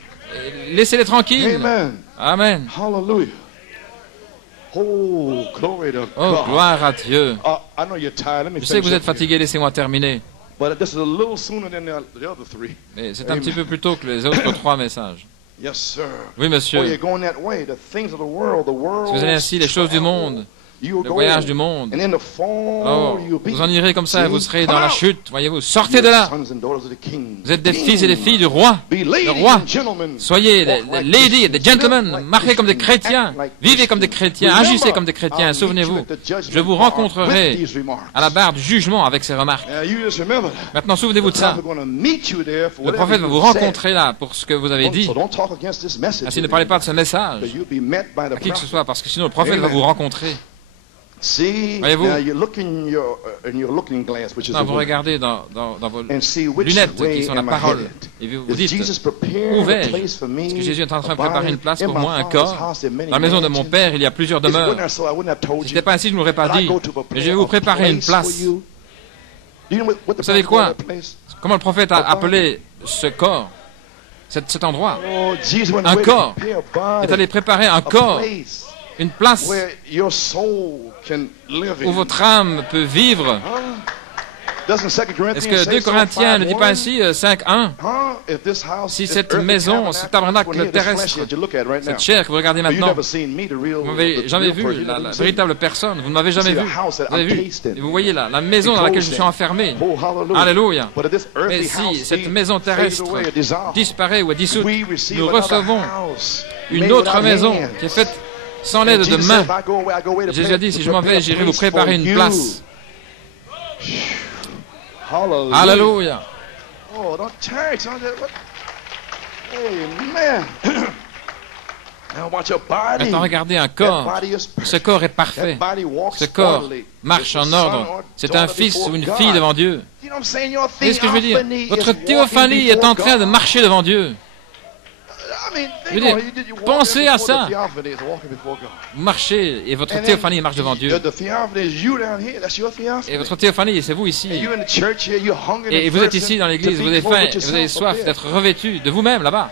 Laissez-les tranquilles. Amen. Amen. Hallelujah. Oh, glory to Oh, God. gloire à Dieu. I know you're tired. Let me Je sais que vous finish êtes up here. fatigué, laissez-moi terminer. But this is a little sooner than the other three. Mais c'est un petit peu plus tôt que les autres trois messages. Yes, sir. Oui, Oh, monsieur. you're going that way. The things of the world, Si vous allez ainsi, les choses du monde, le voyage du monde, And in the fall, oh, you'll be. vous en irez comme ça et vous serez dans la Come out. chute. Voyez-vous, sortez de là. Sons and daughters of the King. Vous êtes des fils et des filles du roi. Be ladies Le roi. and gentlemen. Soyez Walk des like ladies et Christians. des gentlemen. Live like Marchez comme des Christians. chrétiens. Act like Vivez comme des Christians. chrétiens. Remember, Agissez comme des chrétiens. I'll meet Souvenez-vous, you at the judgment je vous bar rencontrerai with these remarks. à la barre du jugement avec ces remarques. You just remember that. Maintenant, souvenez-vous de The ça. prophet gonna meet you there for Le whatever prophète va you vous said. rencontrer là pour ce que vous avez dit. So don't talk against this message. Ainsi, ne parlez pas de ce message But you'll be met by the à qui que ce prophet. soit, parce que sinon le prophète va Amen. vous rencontrer. See, Voyez-vous? now you look in your looking glass, which is Non, the vous word, regardez dans vos and see which lunettes qui way sont la am I parole. headed. Et vous Is dites, Jesus prepared où a vais-je? place for me? Est-ce que Jésus est en train de a préparer body? une place In pour my moi, un Father's corps? house there are many Dans la maison de mon mansions. Père, il y a plusieurs If it wasn't demeures. there, so I wouldn't have told Si you. ce n'était pas ainsi, je ne l'aurais pas But I dit. go to prepare Mais je vais vous a préparer une place for place. you. Do you know what the Vous savez Bible quoi? called that place? Comment le prophète a appelé ce corps, cet endroit? Oh, Jesus went Un away to corps. prepare a Il est body, allé préparer un a corps, place une place where your soul can live où in. votre âme peut vivre. Doesn't 2 Corinthians Est-ce que say 2 so, Corinthiens ne dit 5:1? pas ainsi, 5.1? If this house, Si this cette earthly maison, ce tabernacle when you hear this terrestre, flesh that you look at right now, cette chair que vous regardez but you've maintenant, never seen me, the real, vous n'avez the jamais real vu person, la you've never seen véritable personne, vous ne m'avez jamais See the vu. house that Vous avez I'm vu, cased in. et vous voyez la maison dans laquelle je suis enfermé. Oh, hallelujah. Alléluia. But if this Mais earthly si house cette be maison faded terrestre away or dissolved, disparaît ou est dissoute, we receive nous another recevons house une made autre without maison hands. qui est faite sans And l'aide de Jesus main. said, if I go away, I go away to Jésus a dit, prepare- si to je m'en prepare vais, a j'irai vous place for préparer une you. place. Hallelujah. Alléluia. Oh, don't tarry, son. Amen. Now watch your body. Maintenant, regardez un That corps. body is perfect. Ce corps est That parfait. body walks Ce corps orderly. marche It's a en son ordre. or C'est un daughter fils before ou une God. fille devant Dieu. You know what I'm saying? Your C'est ce que je veux dire. theophany Votre is walking théophanie est before en train de God. marcher devant Dieu. I mean, Je veux dire, pensez à ça. Vous marchez et votre théophanie marche devant Dieu. Et votre théophanie, c'est vous ici. Et vous êtes ici dans l'église, vous avez faim, vous avez soif d'être revêtu de vous-même là-bas.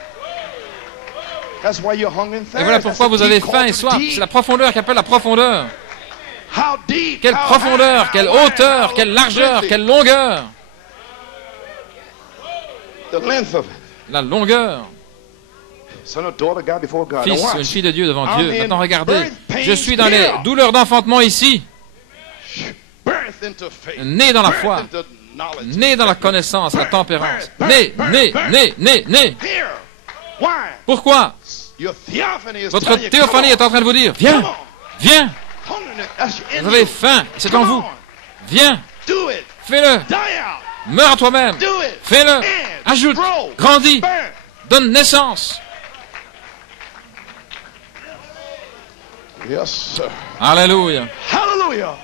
Et voilà pourquoi vous avez faim et soif. C'est la profondeur qui appelle la profondeur. Quelle profondeur, quelle hauteur, quelle largeur, quelle longueur. La longueur. Fils ou une fille de Dieu devant Dieu. Maintenant regardez, je suis dans les douleurs d'enfantement ici. Né dans la foi, né dans la connaissance, la tempérance. Né. Pourquoi? Votre théophanie est en train de vous dire, viens, viens. Vous avez faim, c'est en vous. Viens, fais-le. Meurs à toi-même. Fais-le. Ajoute, grandis, donne naissance. Yes, sir. Alléluia. Hallelujah.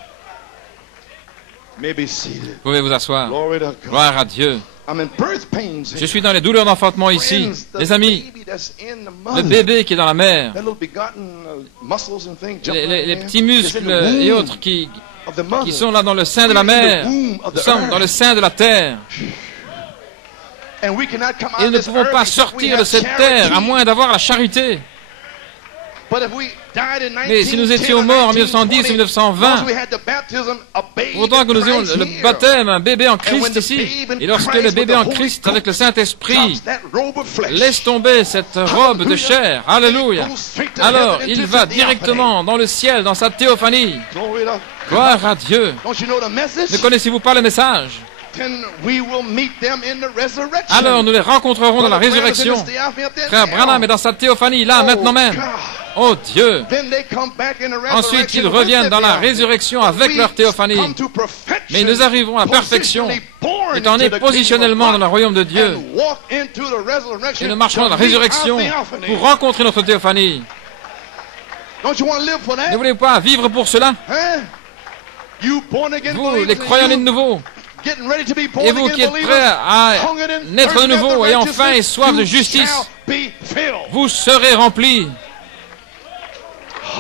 May be seated. Vous pouvez vous asseoir. Glory to God. Gloire à Dieu. I'm in birth pains. Je suis dans les douleurs d'enfantement ici. Friends, the Les amis, baby that's in the le mother, bébé qui est dans la mer, that little begotten muscles and things jumping les out there, petits is in muscles the et womb autres qui of the mother. sont là dans le sein de la mer. Nous sommes dans le sein de la terre. And we cannot come out Et nous of ne this pouvons earth pas except we sortir de have cette charity. terre à moins d'avoir la charité. But if we died in Mais si nous 1910 étions or morts en 1910 ou 1920, because we had the baptism of babe pourtant que nous ayons Christ le here, baptême, un bébé en and when Christ the ici, babe in et lorsque Christ le bébé with en the Holy Christ avec le Ghost Saint-Esprit drops that robe of flesh, laisse tomber cette robe de chair, alléluia, alors il va directement dans le ciel, dans sa théophanie. Glory to God. Gloire à Dieu. Don't you know the message? Ne connaissez-vous pas le message? Then we will meet them in the resurrection. Alors nous les rencontrerons dans la résurrection. Frère Branham est dans sa théophanie, là, maintenant même. Oh Dieu! Ensuite, ils reviennent dans la résurrection avec leur théophanie. Mais nous arriverons à la perfection, étant nés positionnellement dans le royaume de Dieu. Et nous marcherons dans la résurrection pour rencontrer notre théophanie. Ne voulez-vous pas vivre pour cela? Vous, les croyants nés de nouveau, et vous qui êtes prêts à naître de nouveau, ayant faim et soif de justice, vous serez remplis.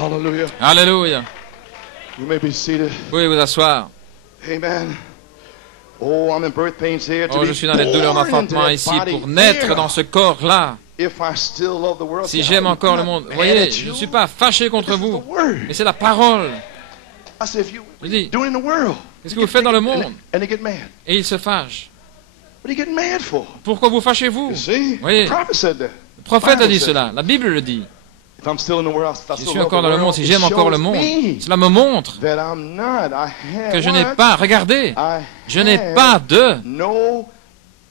Hallelujah. Alléluia. You may be seated. Vous pouvez vous asseoir. Amen. Oh, I'm in birth pains here to Oh, je suis dans les douleurs d'enfantement ici pour naître dans ce corps-là. Si j'aime encore le monde, vous voyez, je ne suis pas fâché contre vous, mais c'est la parole. Je dis, qu'est-ce que vous faites dans le monde? Et il se fâche. Pourquoi vous fâchez-vous? Vous voyez, le prophète a dit cela, la Bible le dit. Si je suis encore dans le monde, si j'aime encore le monde, cela me montre que je n'ai pas, regardez, je n'ai pas de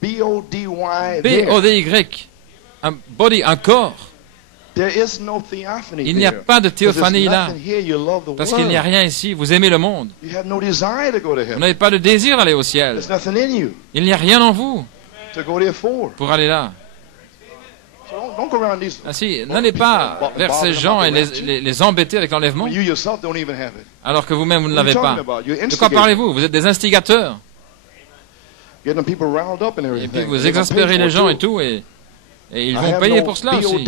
B-O-D-Y, un body, un corps. Il n'y a pas de théophanie là, parce qu'il n'y a rien ici, vous aimez le monde. Vous n'avez pas de désir d'aller au ciel. Il n'y a rien en vous pour aller là. Ainsi, n'allez pas vers ces gens et les embêter avec l'enlèvement, alors que vous-même, vous ne l'avez pas. De quoi parlez-vous? Vous êtes des instigateurs. Et puis vous exaspérez les gens et tout, et ils vont payer pour cela aussi.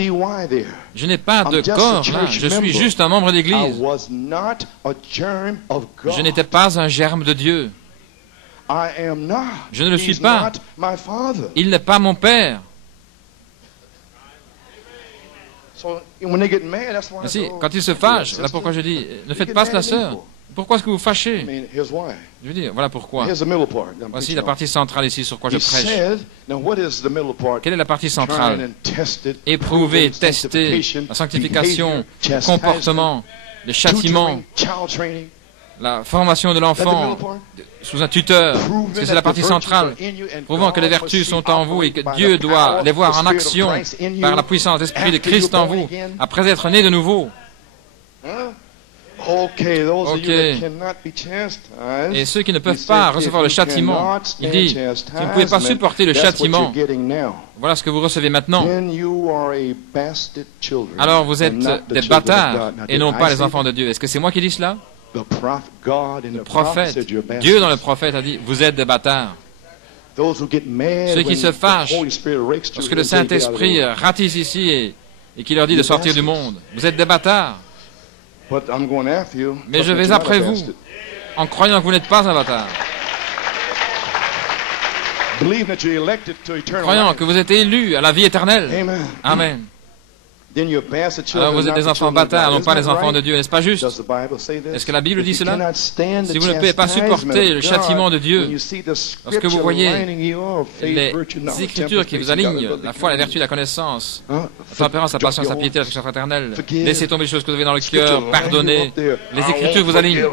Je n'ai pas de corps là, je suis juste un membre d'église. Je n'étais pas un germe de Dieu. Je ne le suis pas. Il n'est pas mon père. Ainsi, quand ils se fâchent, voilà pourquoi je dis, ne faites pas cela, sœur. Pourquoi est-ce que vous fâchez? Je veux dire, voilà pourquoi. Voici la partie centrale ici sur quoi je prêche. Quelle est la partie centrale? Éprouver, tester, la sanctification, le comportement, le châtiment, la formation de l'enfant sous un tuteur. Parce que c'est la partie centrale, prouvant que les vertus sont en vous et que Dieu doit les voir en action par la puissance d'Esprit de Christ en vous, après être né de nouveau. Ok. Et ceux qui ne peuvent pas recevoir le châtiment, il dit, si vous ne pouvez pas supporter le châtiment, voilà ce que vous recevez maintenant. Alors vous êtes des bâtards et non pas les enfants de Dieu. Est-ce que c'est moi qui dis cela? Le prophète, Dieu dans le prophète a dit, vous êtes des bâtards. Ceux qui se fâchent parce que le Saint-Esprit ratisse ici et qui leur dit de sortir du monde, vous êtes des bâtards. Mais je vais après vous, en croyant que vous n'êtes pas un bâtard. Croyant que vous êtes élus à la vie éternelle. Amen. Alors vous êtes des enfants bâtards, non pas les enfants de Dieu, n'est-ce pas juste? Est-ce que la Bible dit cela? Si vous ne pouvez pas supporter le châtiment de Dieu, lorsque vous voyez les Écritures qui vous alignent, la foi, la vertu, la connaissance, la tempérance, la patience, la piété, la affection fraternelle, laissez tomber les choses que vous avez dans le cœur, pardonnez, les Écritures vous alignent.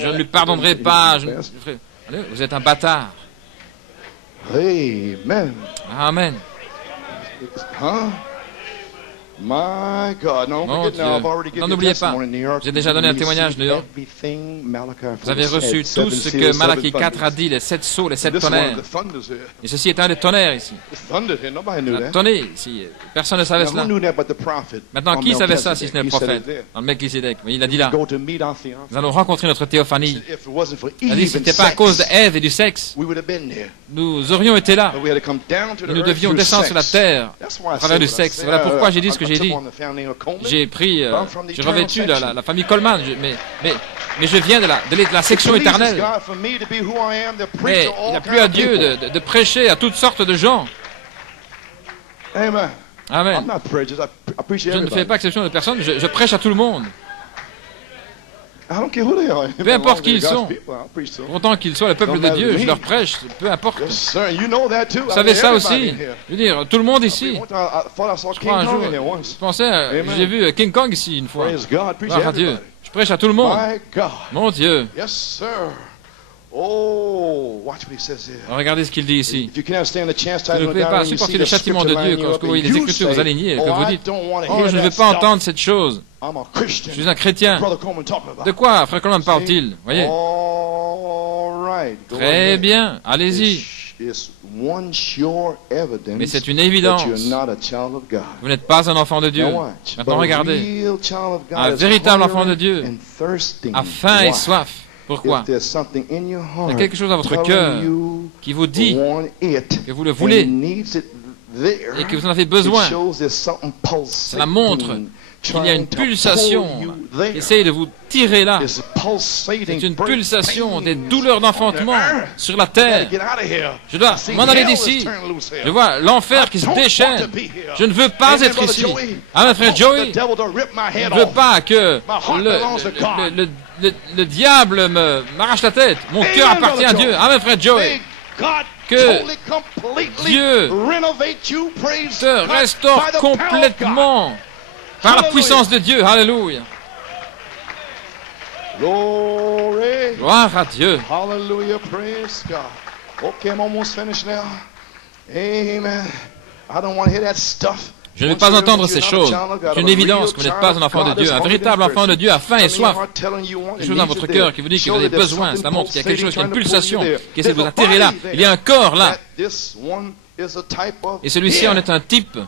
Je ne lui pardonnerai pas. Vous êtes un bâtard. Amen. Mon Dieu. Non, n'oubliez pas, j'ai déjà donné un témoignage de New York. Vous avez reçu tout ce que Malachie 4 a dit, les 7 sceaux, les 7 tonnerres. Et ceci est un des tonnerres ici. Un tonnerre ici. Personne ne savait cela. Maintenant, qui savait ça si ce n'est le prophète? Dans le Melchisédek. Il a dit là, nous allons rencontrer notre théophanie. Il a dit, si ce n'était pas à cause d'Ève et du sexe, nous aurions été là. Et nous devions descendre sur la terre à travers du sexe. Voilà pourquoi j'ai dit ce que j'ai dit. J'ai pris, j'ai revêtu la famille Coleman, mais je viens de la section éternelle. Mais il n'a plus à Dieu de prêcher à toutes sortes de gens. Amen. Je ne fais pas exception de personne, je prêche à tout le monde. Peu importe qui ils sont, pourtant qu'ils soient le peuple de Dieu, je leur prêche, peu importe. Vous savez ça aussi? Je veux dire, tout le monde ici. Je crois un jour, je pensais, j'ai vu King Kong ici une fois. Gloire à Dieu. Je prêche à tout le monde. Mon Dieu. Regardez ce qu'il dit ici. Si vous ne pouvez pas supporter le châtiment de Dieu quand vous voyez les Écritures vous aligner et que vous dites, oh, je ne veux pas entendre cette chose. Je suis un chrétien. De quoi, frère Coleman, parle-t-il? Voyez. Très bien, allez-y. Mais c'est une évidence. Vous n'êtes pas un enfant de Dieu. Maintenant, regardez. Un véritable enfant de Dieu a faim et soif. Pourquoi? Il y a quelque chose dans votre cœur qui vous dit que vous le voulez et que vous en avez besoin. Cela montre qu'il y a une pulsation qui essaye de vous tirer là. C'est une pulsation des douleurs d'enfantement sur la terre. Je dois m'en aller d'ici. Je vois l'enfer qui se déchaîne. Je ne veux pas être ici. Amen, frère Joey. Je ne veux pas que le diable m'arrache la tête. Mon cœur appartient à Dieu. Amen, frère Joey. Que Dieu te restaure complètement par la puissance de Dieu. Alléluia. Gloire à Dieu. Hallelujah, praise God. Okay, I'm almost finished now. Amen. I don't want to hear that stuff. Je ne veux pas entendre ces choses. C'est une évidence que vous n'êtes pas un enfant de Dieu. Un véritable enfant de Dieu a faim et soif. Quelque chose dans votre cœur qui vous dit que vous avez besoin. Cela montre qu'il y a quelque chose, qu'il y a une pulsation qui essaie de vous attirer là. Il y a un corps là. Et celui-ci en est un type.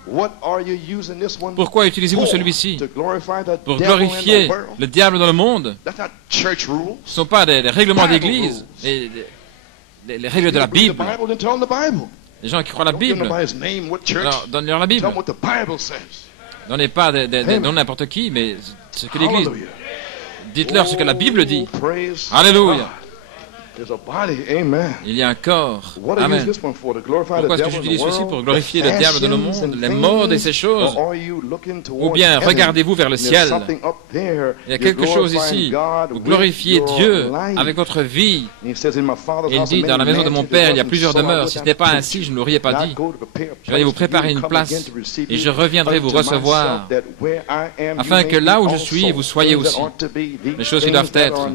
Pourquoi utilisez-vous celui-ci? Pour glorifier le diable dans le monde. Ce ne sont pas des règlements d'église, les règles de la Bible. Les gens qui croient la Bible, alors donnez-leur la Bible. Donnez pas des noms n'importe qui, mais ce que l'Église. Dites-leur ce que la Bible dit. Alléluia. Il y a un corps. Amen. Pourquoi est-ce que j'utilise ceci? Pour glorifier le diable de le monde, les morts et ces choses? Ou bien regardez-vous vers le ciel? Il y a quelque chose ici. Vous glorifiez Dieu avec votre vie. Il dit, dans la maison de mon Père, il y a plusieurs demeures. Si ce n'est pas ainsi, je ne l'aurais pas dit. Je vais aller vous préparer une place et je reviendrai vous recevoir, afin que là où je suis, vous soyez aussi. Les choses qui doivent être,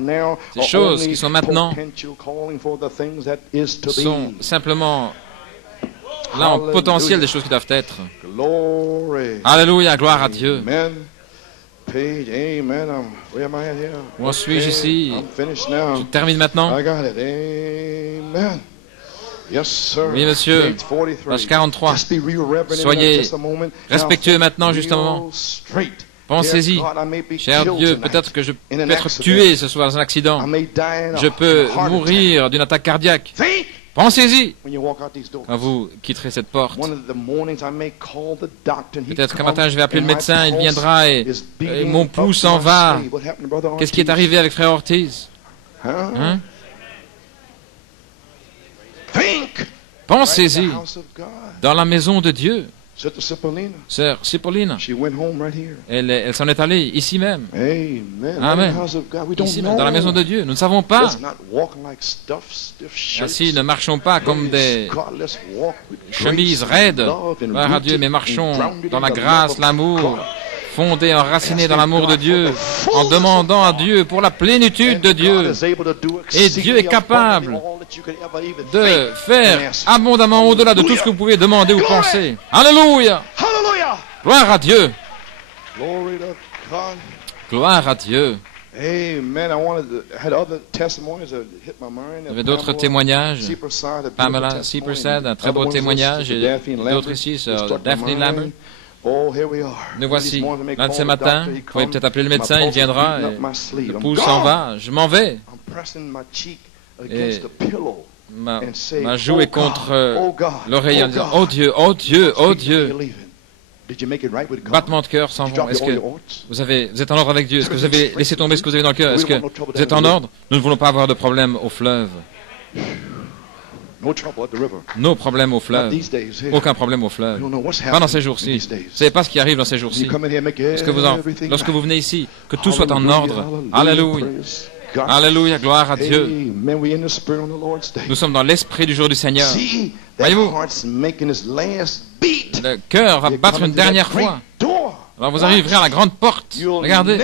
ces choses qui sont maintenant, sont simplement là en potentiel des choses qui doivent être. Alléluia, gloire à Dieu. Où en suis-je ici? Je termine maintenant. Oui, monsieur. Page 43. Soyez respectueux maintenant, justement. Pensez-y, cher Dieu, peut-être que je peux être tué ce soir dans un accident. Je peux mourir d'une attaque cardiaque. Pensez-y quand vous quitterez cette porte. Peut-être qu'un matin je vais appeler le médecin, il viendra et mon pouls s'en va. Qu'est-ce qui est arrivé avec frère Ortiz? Hein? Pensez-y dans la maison de Dieu. Sœur Cipollina, elle s'en est allée ici même. Amen. Ici même, dans la maison de Dieu. Nous ne savons pas. Ainsi, ne marchons pas comme des chemises raides. Gloire à Dieu, mais marchons dans la grâce, l'amour, fondés, enracinés dans l'amour de Dieu, en demandant à Dieu pour la plénitude de Dieu. Et Dieu est capable de faire abondamment au-delà de tout ce que vous pouvez demander ou penser. Alléluia! Gloire à Dieu! Gloire à Dieu! Il y avait d'autres témoignages. Pamela Seepersad, un très beau témoignage, et d'autres ici, sur Daphne Lambert. Nous voici. L'un de ces matins, vous pouvez peut-être appeler le médecin, il viendra, et le pouls s'en va. Je m'en vais. Et ma joue est contre l'oreille en disant, oh Dieu, oh Dieu, oh Dieu. Battement de cœur s'en vont. Est-ce que vous êtes en ordre avec Dieu? Est-ce que vous avez laissé tomber ce que vous avez dans le cœur? Est-ce que vous êtes en ordre? Nous ne voulons pas avoir de problème au fleuve. Nos problèmes au fleuve. Aucun problème au fleuve. Pas dans ces jours-ci. Vous ne savez pas ce qui arrive dans ces jours-ci. Lorsque vous venez ici, que tout soit en ordre. Alléluia. Alléluia, gloire à Dieu. Nous sommes dans l'esprit du jour du Seigneur. Voyez-vous, le cœur va battre une dernière fois. Alors vous arriverez à la grande porte. Regardez.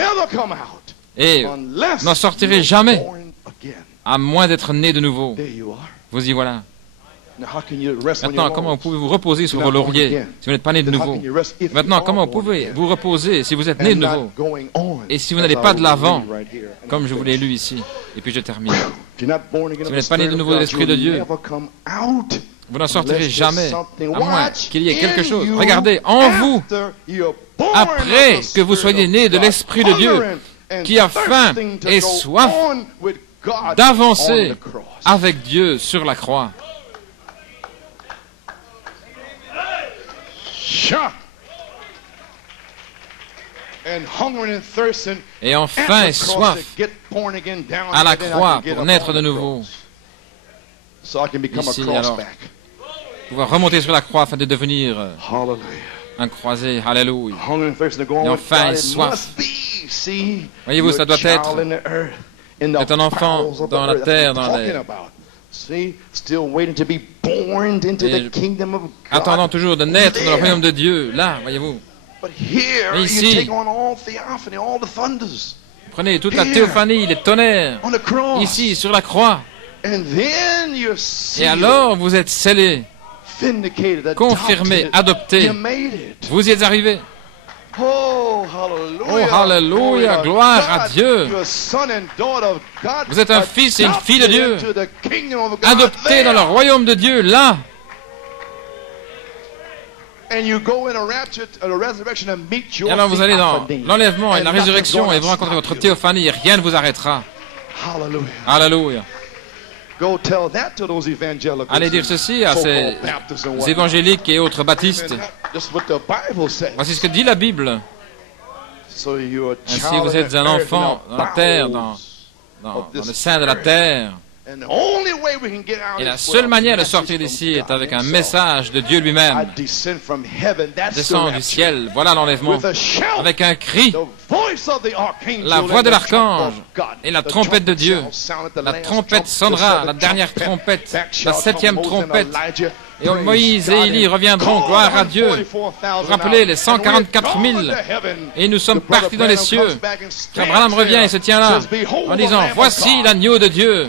Et vous n'en sortirez jamais, à moins d'être né de nouveau. Vous y voilà. Maintenant, comment pouvez vous reposer sur vos lauriers si vous n'êtes pas né de nouveau? Maintenant, comment pouvez vous reposer si vous êtes né de nouveau et si vous n'allez pas de l'avant, comme je vous l'ai lu ici? Et puis je termine. Si vous n'êtes pas né de nouveau de l'Esprit de Dieu, vous n'en sortirez jamais, à moins qu'il y ait quelque chose. Regardez, en vous, après que vous soyez né de l'Esprit de Dieu, qui a faim et soif d'avancer avec Dieu sur la croix. Et en faim et soif à la croix pour naître de nouveau. Ici, alors, pouvoir remonter sur la croix afin de devenir un croisé. Alléluia. Et en faim et soif. Voyez-vous, ça doit être un enfant dans la terre, dans l'air. Attendant toujours de naître dans le royaume de Dieu. Là, voyez-vous. Mais ici, prenez toute la théophanie, les tonnerres, ici, sur la croix. Et alors, vous êtes scellés, confirmés, adoptés. Vous y êtes arrivés. Oh, alléluia, gloire à Dieu. Vous êtes un fils et une fille de Dieu, adoptés dans le royaume de Dieu, là. Et alors vous allez dans l'enlèvement et la résurrection et vous rencontrez votre théophanie et rien ne vous arrêtera. Alléluia. Allez dire ceci à ces évangéliques et autres baptistes. Voici ce que dit la Bible. Ainsi vous êtes un enfant dans la terre, dans le sein de la terre. Et la seule manière de sortir d'ici est avec un message de Dieu lui-même. Descend du ciel, voilà l'enlèvement, avec un cri, la voix de l'archange et la trompette de Dieu. La trompette sonnera, la dernière trompette, la 7e trompette. Et Moïse et Élie reviendront, gloire à Dieu. Vous rappelez les 144 000. Et nous sommes partis dans les cieux. Abraham revient et se tient là en disant, voici l'agneau de Dieu.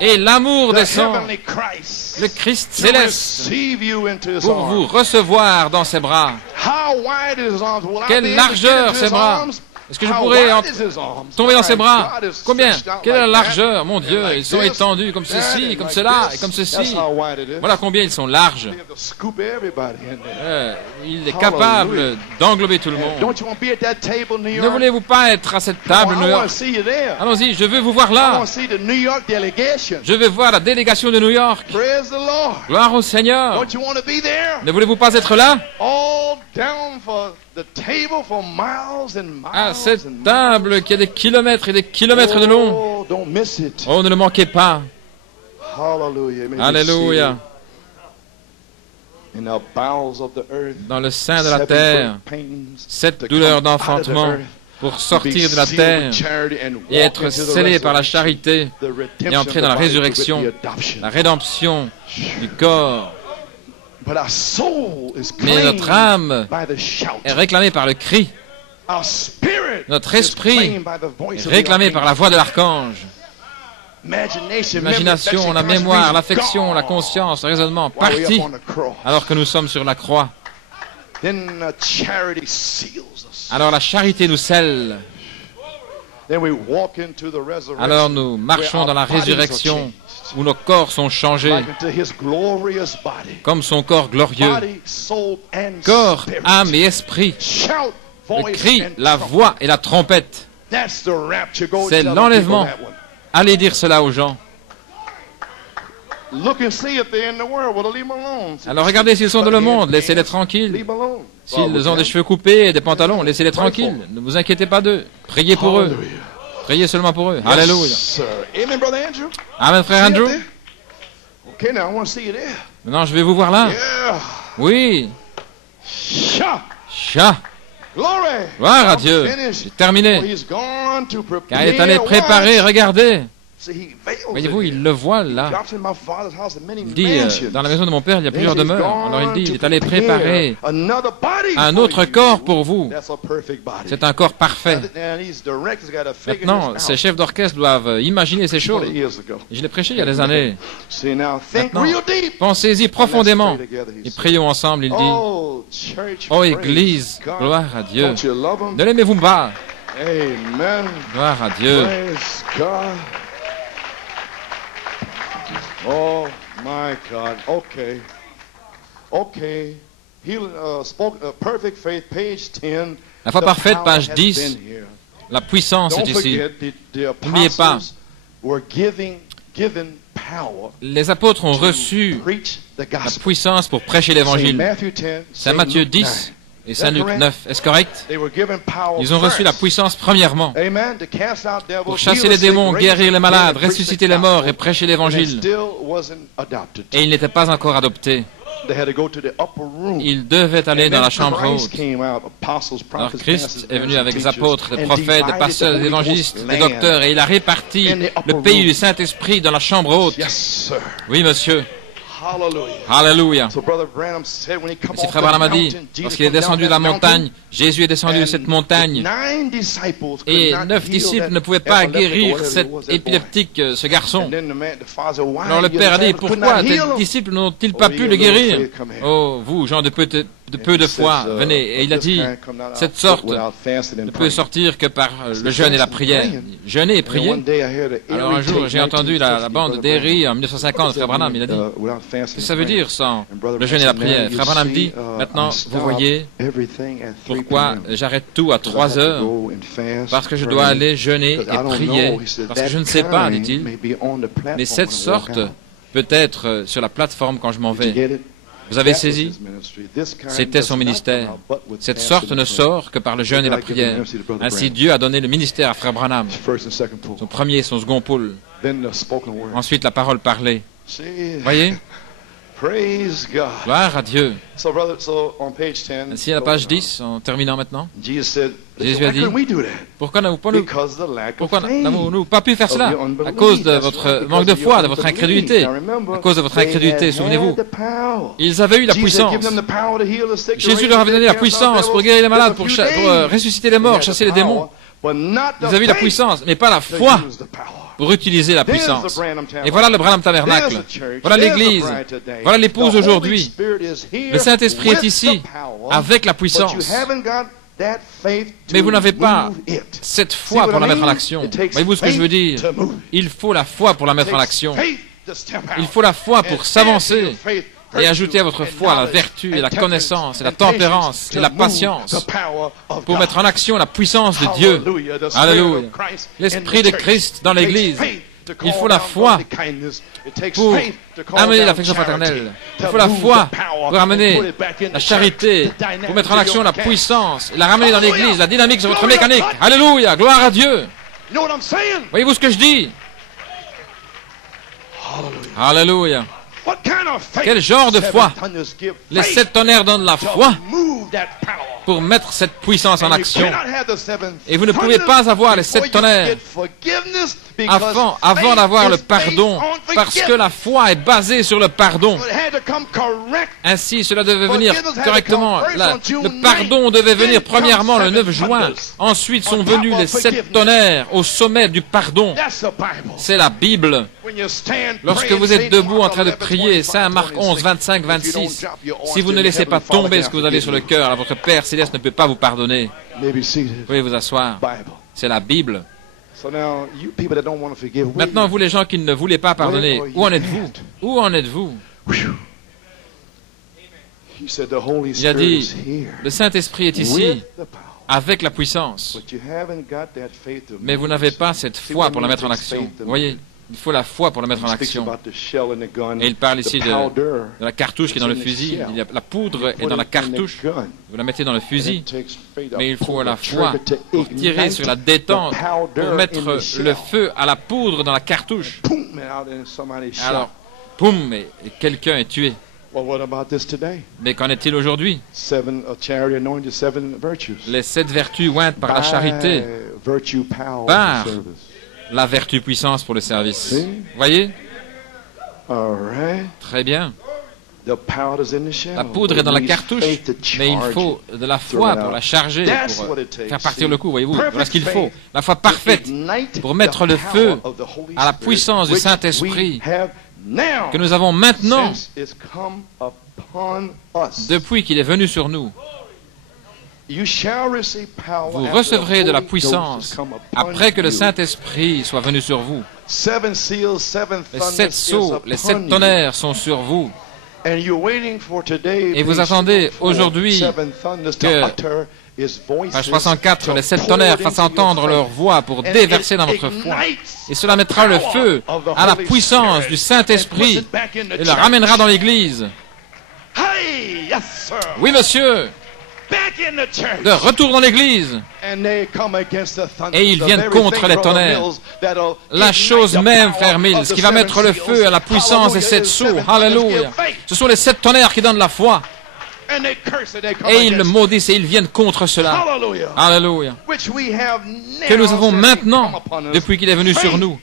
Et l'amour descend, le Christ céleste, pour vous recevoir dans ses bras. Quelle largeur ses bras! Est-ce que je pourrais tomber dans ses bras? Combien? Quelle est la largeur? Mon Dieu, ils sont étendus comme ceci, comme cela, et comme ceci. Voilà combien ils sont larges. Il est capable d'englober tout le monde. Ne voulez-vous pas être à cette table, New York? Allons-y, je veux vous voir là. Je veux voir la délégation de New York. Gloire au Seigneur. Ne voulez-vous pas être là? À cette table qui a des kilomètres et des kilomètres de long. Oh, ne le manquez pas. Alléluia. Dans le sein de la terre, cette douleur d'enfantement pour sortir de la terre et être scellé par la charité et entrer dans la résurrection, la rédemption du corps. Mais notre âme est réclamée par le cri. Notre esprit est réclamé par la voix de l'archange. L'imagination, la mémoire, l'affection, la conscience, le raisonnement, partis alors que nous sommes sur la croix. Alors la charité nous scelle. Alors nous marchons dans la résurrection où nos corps sont changés comme son corps glorieux. Corps, âme et esprit. Le cri, la voix et la trompette. C'est l'enlèvement. Allez dire cela aux gens. Alors regardez s'ils sont dans le monde, laissez-les tranquilles. S'ils ont des cheveux coupés et des pantalons, laissez-les tranquilles. Ne vous inquiétez pas d'eux. Priez pour eux. Priez seulement pour eux. Alléluia. Amen, frère Andrew. Maintenant, je vais vous voir là. Oui. Chat. Gloire à Dieu. C'est terminé. Car il est allé préparer, regardez. Voyez-vous, il le voit là. Il dit, dans la maison de mon père, il y a plusieurs demeures. Alors il dit, il est allé préparer un autre corps pour vous. C'est un corps parfait. Maintenant, ces chefs d'orchestre doivent imaginer ces choses. Je l'ai prêché il y a des années. Maintenant, pensez-y profondément. Et prions ensemble, il dit, oh Église, gloire à Dieu. Ne l'aimez-vous pas? Gloire à Dieu. Oh my God. Okay. He spoke perfect faith, page 10. La foi parfaite, page 10. La puissance est ici. N'oubliez pas. les apôtres ont reçu la puissance pour prêcher l'évangile. Saint Matthieu 10 et Saint Luc 9. Est-ce correct? Ils ont reçu la puissance premièrement pour chasser les démons, guérir les malades, ressusciter les morts et prêcher l'évangile. Et ils n'étaient pas encore adoptés. Ils devaient aller dans la chambre haute. Alors Christ est venu avec des apôtres, des prophètes, des pasteurs, des évangélistes, des docteurs, et il a réparti le pays du Saint-Esprit dans la chambre haute. Oui, monsieur. Alléluia. Si Frère Branham a dit, lorsqu'il est descendu de la montagne, Jésus est descendu de cette montagne, et 9 disciples ne pouvaient pas guérir cet épileptique, ce garçon. Alors le Père a dit, pourquoi tes disciples n'ont-ils pas pu le guérir? Oh, vous, gens de peu de foi, venez. Et il a dit, cette sorte ne peut sortir que par le jeûne et la prière. Jeûner et prier. Alors un jour, j'ai entendu la bande d'Erie en 1950, Frère Branham, il a dit, qu'est-ce que ça veut dire sans le jeûne et la prière? Frère Branham dit, maintenant, vous voyez pourquoi j'arrête tout à 3 heures, parce que je dois aller jeûner et prier, parce que je ne sais pas, dit-il, mais cette sorte peut être sur la plateforme quand je m'en vais. Vous avez saisi? C'était son ministère. Cette sorte ne sort que par le jeûne et la prière. Ainsi, Dieu a donné le ministère à Frère Branham. Son premier et son second pôle. Ensuite, la parole parlée. Voyez? Gloire à Dieu. Ainsi, à la page 10, en terminant maintenant, Jésus a dit, pourquoi n'avons-nous pas pu faire cela? À cause de votre manque de foi, de votre incrédulité. À cause de votre incrédulité, souvenez-vous. Ils avaient eu la puissance. Jésus leur avait donné la puissance pour guérir les malades, pour ressusciter les morts, chasser les démons. Ils avaient eu la puissance, mais pas la foi pour utiliser la puissance. Et voilà le Branham Tabernacle. Voilà l'Église. Voilà l'épouse aujourd'hui. Le Saint-Esprit est ici, avec la puissance. Mais vous n'avez pas cette foi pour la mettre en action. Voyez-vous ce que je veux dire? Il faut la foi pour la mettre en action. Il faut la foi pour s'avancer. Et ajouter à votre foi la vertu et la connaissance et la tempérance et la patience pour mettre en action la puissance de Dieu. Alléluia. L'Esprit de Christ dans l'Église. Il faut la foi pour amener l'affection fraternelle. Il faut la foi pour amener la charité, pour mettre en action la puissance et la ramener dans l'Église, la dynamique sur votre mécanique. Alléluia. Gloire à Dieu. Voyez-vous ce que je dis? Alléluia. Quel genre de foi? Les 7 tonnerres donnent la foi pour mettre cette puissance en action. Et vous ne pouvez pas avoir les 7 tonnerres avant d'avoir le pardon, parce que la foi est basée sur le pardon. Ainsi, cela devait venir correctement. Le pardon devait venir premièrement le 9 juin. Ensuite sont venus les 7 tonnerres au sommet du pardon. C'est la Bible. Lorsque vous êtes debout en train de prier, Saint Marc 11, 25, 26, si vous ne laissez pas tomber ce que vous avez sur le cœur, alors votre Père Céleste ne peut pas vous pardonner. Vous pouvez vous asseoir. C'est la Bible. Maintenant, vous les gens qui ne voulez pas pardonner, où en êtes-vous? Où en êtes-vous? Il a dit, le Saint-Esprit est ici, avec la puissance. Mais vous n'avez pas cette foi pour la mettre en action. Vous voyez? Il faut la foi pour la mettre en action. Et il parle ici de la cartouche qui est dans le fusil. La poudre est dans la cartouche. Vous la mettez dans le fusil. Mais il faut la foi pour tirer sur la détente, pour mettre le feu à la poudre dans la cartouche. Alors, poum, et quelqu'un est tué. Mais qu'en est-il aujourd'hui? Les 7 vertus ointes par la charité, par la vertu puissance pour le service. Voyez? Très bien. La poudre est dans la cartouche, mais il faut de la foi pour la charger, pour faire partir le coup, voyez-vous. Voilà ce qu'il faut. La foi parfaite pour mettre le feu à la puissance du Saint-Esprit que nous avons maintenant depuis qu'il est venu sur nous. Vous recevrez de la puissance après que le Saint-Esprit soit venu sur vous. Les 7 sceaux, les 7 tonnerres sont sur vous. Et vous attendez aujourd'hui que, page 304, les 7 tonnerres fassent entendre leur voix pour déverser dans votre foi. Et cela mettra le feu à la puissance du Saint-Esprit et le ramènera dans l'Église. Oui, monsieur. De retour dans l'Église. Et ils viennent contre les tonnerres. La chose même, frère Mills, qui va mettre le feu à la puissance des 7 sceaux. Alléluia. Ce sont les 7 tonnerres qui donnent la foi. Et ils le maudissent et ils viennent contre cela. Alléluia. Que nous avons maintenant, depuis qu'il est venu sur nous,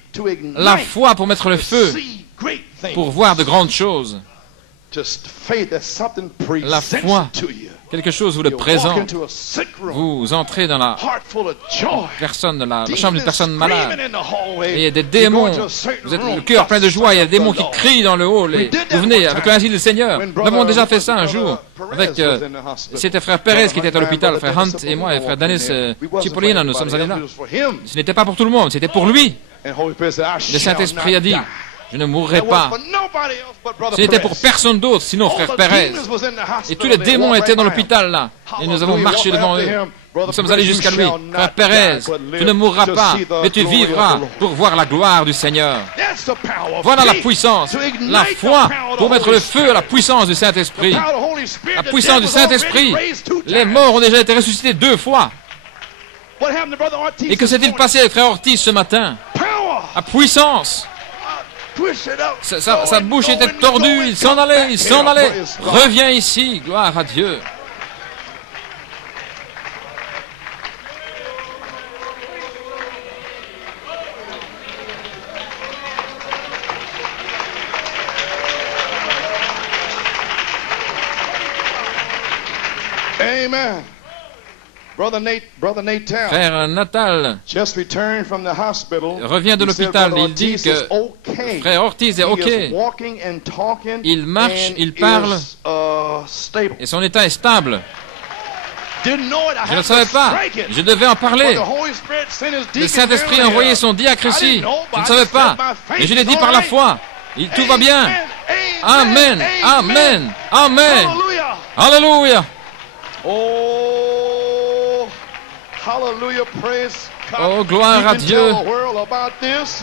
la foi pour mettre le feu, pour voir de grandes choses. La foi, quelque chose vous le présente. Vous entrez dans la chambre d'une personne malade. Et il y a des démons. Vous êtes le cœur plein de joie. Il y a des démons qui crient dans le hall. Et vous venez avec l'asile du Seigneur. Nous avons déjà fait ça un jour. C'était frère Perez qui était à l'hôpital. Frère Hunt et moi et frère Dennis Cipollina, nous sommes allés là. Ce n'était pas pour tout le monde, c'était pour lui. Le Saint-Esprit a dit: je ne mourrai pas. Ce n'était pour personne d'autre, sinon frère Perez. Et tous les démons étaient dans l'hôpital là. Et nous avons marché devant eux. Nous sommes allés jusqu'à lui. Frère Perez, tu ne mourras pas, mais tu vivras pour voir la gloire du Seigneur. Voilà la puissance, la foi pour mettre le feu à la puissance du Saint-Esprit. La puissance du Saint-Esprit. Les morts ont déjà été ressuscités 2 fois. Et que s'est-il passé avec frère Ortiz ce matin? La puissance. Sa bouche était tordue, il s'en allait, il s'en allait. Reviens ici, gloire à Dieu. Amen. Frère Natal revient de l'hôpital. Il dit que frère Ortiz est OK. Il marche, il parle et son état est stable. Je ne le savais pas. Je devais en parler. Le Saint-Esprit a envoyé son diacrétie. Je ne savais pas. Mais je l'ai dit par la foi. Tout va bien. Amen. Amen. Amen. Alléluia. Oh, gloire à Dieu.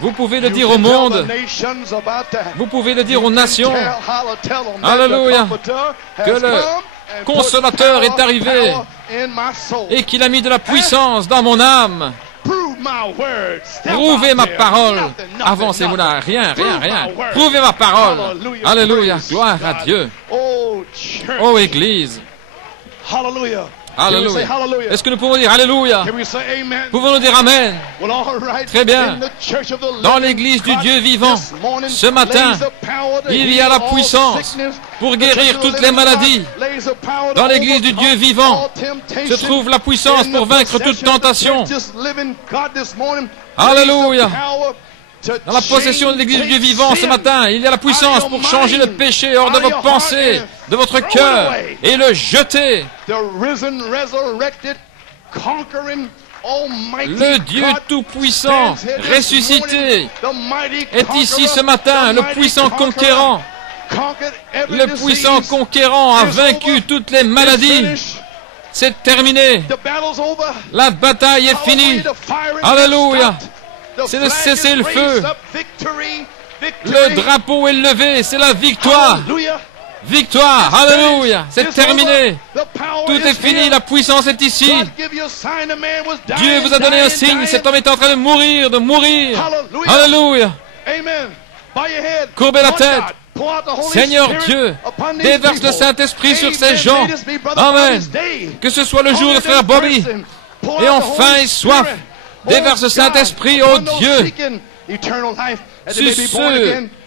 Vous pouvez le dire au monde. Vous pouvez le dire aux nations. Alléluia. Que le Consolateur est arrivé et qu'il a mis de la puissance dans mon âme. Prouvez ma parole. Avancez-vous là. Rien, rien, rien. Prouvez ma parole. Alléluia. Gloire à Dieu. Oh, Église. Alléluia. Est-ce que nous pouvons dire Alléluia? Pouvons-nous dire Amen? Très bien. Dans l'église du Dieu vivant, ce matin, il y a la puissance pour guérir toutes les maladies. Dans l'église du Dieu vivant se trouve la puissance pour vaincre toute tentation. Alléluia. Dans la possession de l'église du Dieu vivant ce matin, il y a la puissance pour changer le péché hors de vos pensées, de votre cœur, et le jeter. Le Dieu Tout-Puissant, ressuscité, est ici ce matin, le puissant conquérant. Le puissant conquérant a vaincu toutes les maladies. C'est terminé. La bataille est finie. Alléluia. C'est de cesser le feu. Le drapeau est levé, c'est la victoire. Victoire, alléluia, c'est terminé. Tout est fini, la puissance est ici. Dieu vous a donné un signe, cet homme est en train de mourir, Alléluia. Courbez la tête. Seigneur Dieu, déverse le Saint-Esprit sur ces gens. Amen. Que ce soit le jour de frère Bobby. Et enfin et soif. Déverse le Saint-Esprit, ô Dieu,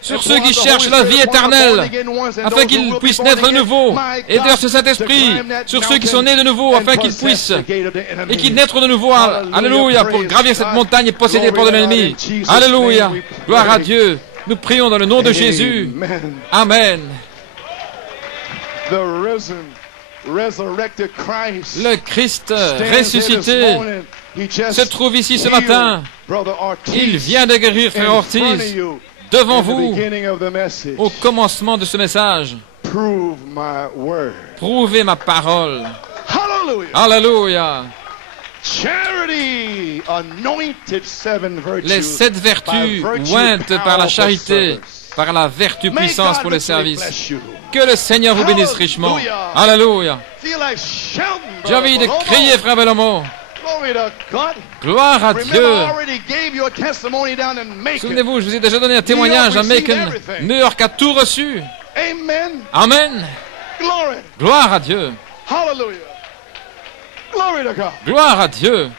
sur ceux qui cherchent la vie éternelle, afin qu'ils puissent naître de nouveau. Et déverse le Saint-Esprit sur ceux qui sont nés de nouveau, afin qu'ils puissent et qu'ils naîtront de nouveau. Alléluia, pour gravir cette montagne et posséder les portes de l'ennemi. Alléluia, gloire à Dieu. Nous prions dans le nom de Jésus. Amen. Le Christ ressuscité se trouve ici ce matin. Il vient de guérir frère Ortiz devant vous au commencement de ce message. Prove my word. Prouvez ma parole. Hallelujah. Alléluia. Charity, anointed 7 virtues. Les 7 vertus ointes par la charité, par la vertu puissance pour le service. Que le Seigneur vous bénisse richement. Alléluia. J'ai envie de crier, frère Bellomo. Gloire à Dieu. Souvenez-vous, je vous ai déjà donné un témoignage à Macon. New York a tout reçu. Amen. Gloire à Dieu. Gloire à Dieu.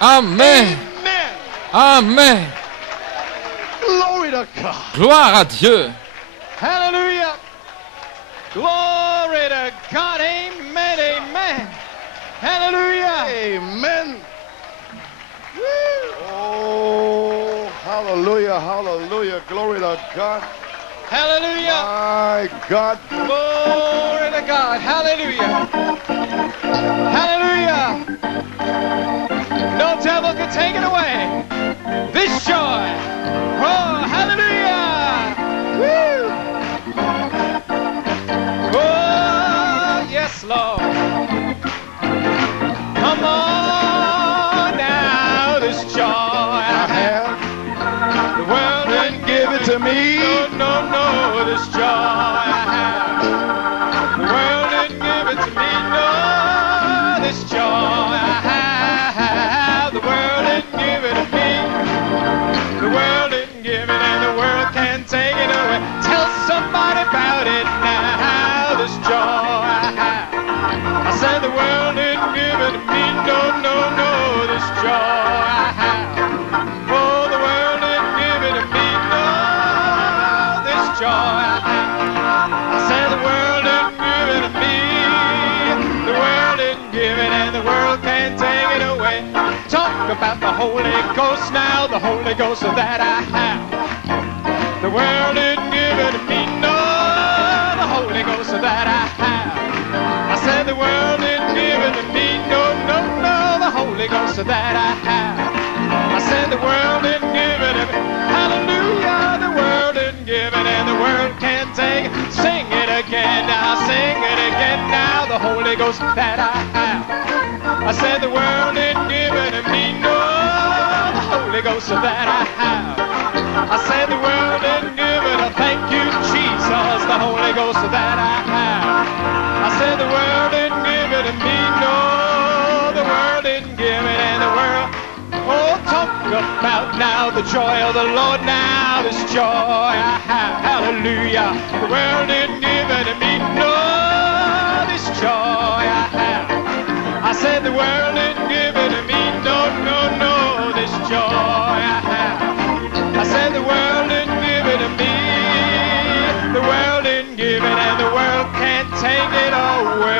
Amen. Amen. Gloire à Dieu. Hallelujah. Glory to God. Amen. Amen. Hallelujah. Amen. Oh, hallelujah, hallelujah. Glory to God. Hallelujah. My God. Glory to God. Hallelujah. Hallelujah. No devil can take it away. This joy. Oh, hallelujah. Woo. Oh, yes, Lord. Come on now, this joy I have. The world didn't give it to me. No, no, no, this joy I have. The world didn't give it to me. No, this joy I have. The world didn't give it to me. The world didn't give it, and the world can't take it away. Tell somebody about it now. This joy I have. I said the world didn't give it to me. No, no, no, this joy I have. Oh, the world didn't give it to me. No, this joy I have. I said the world didn't give it to me. The world didn't give it, and the world can't take it away. Talk about the Holy Ghost now, the Holy Ghost that I have. The world didn't give it to me. No, the Holy Ghost that I have. I said the world didn't give it to me. No, no, no, the Holy Ghost that I have. I said the world didn't give it to me. Hallelujah, the world didn't give it, and the world can't take it. Sing it again now, sing it again now, the Holy Ghost that I have. I said the world didn't give it to me. No, the Holy Ghost that I have. I said the world didn't give it to. Thank you, Jesus, the Holy Ghost that I have. I said the world didn't give it to me. No, the world didn't give it, and the world. Oh, talk about now the joy of the Lord. Now this joy I have. Hallelujah. The world didn't give it to me. No, this joy I have. I said the world didn't give it to me. No, no, no, this joy I have. I said the world didn't give it to me. The world didn't give it, and the world can't take it away.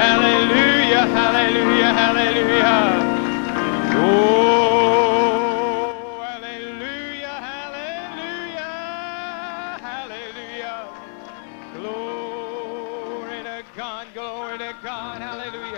Hallelujah, hallelujah, hallelujah. Oh, hallelujah, hallelujah, hallelujah. Glory to God, hallelujah.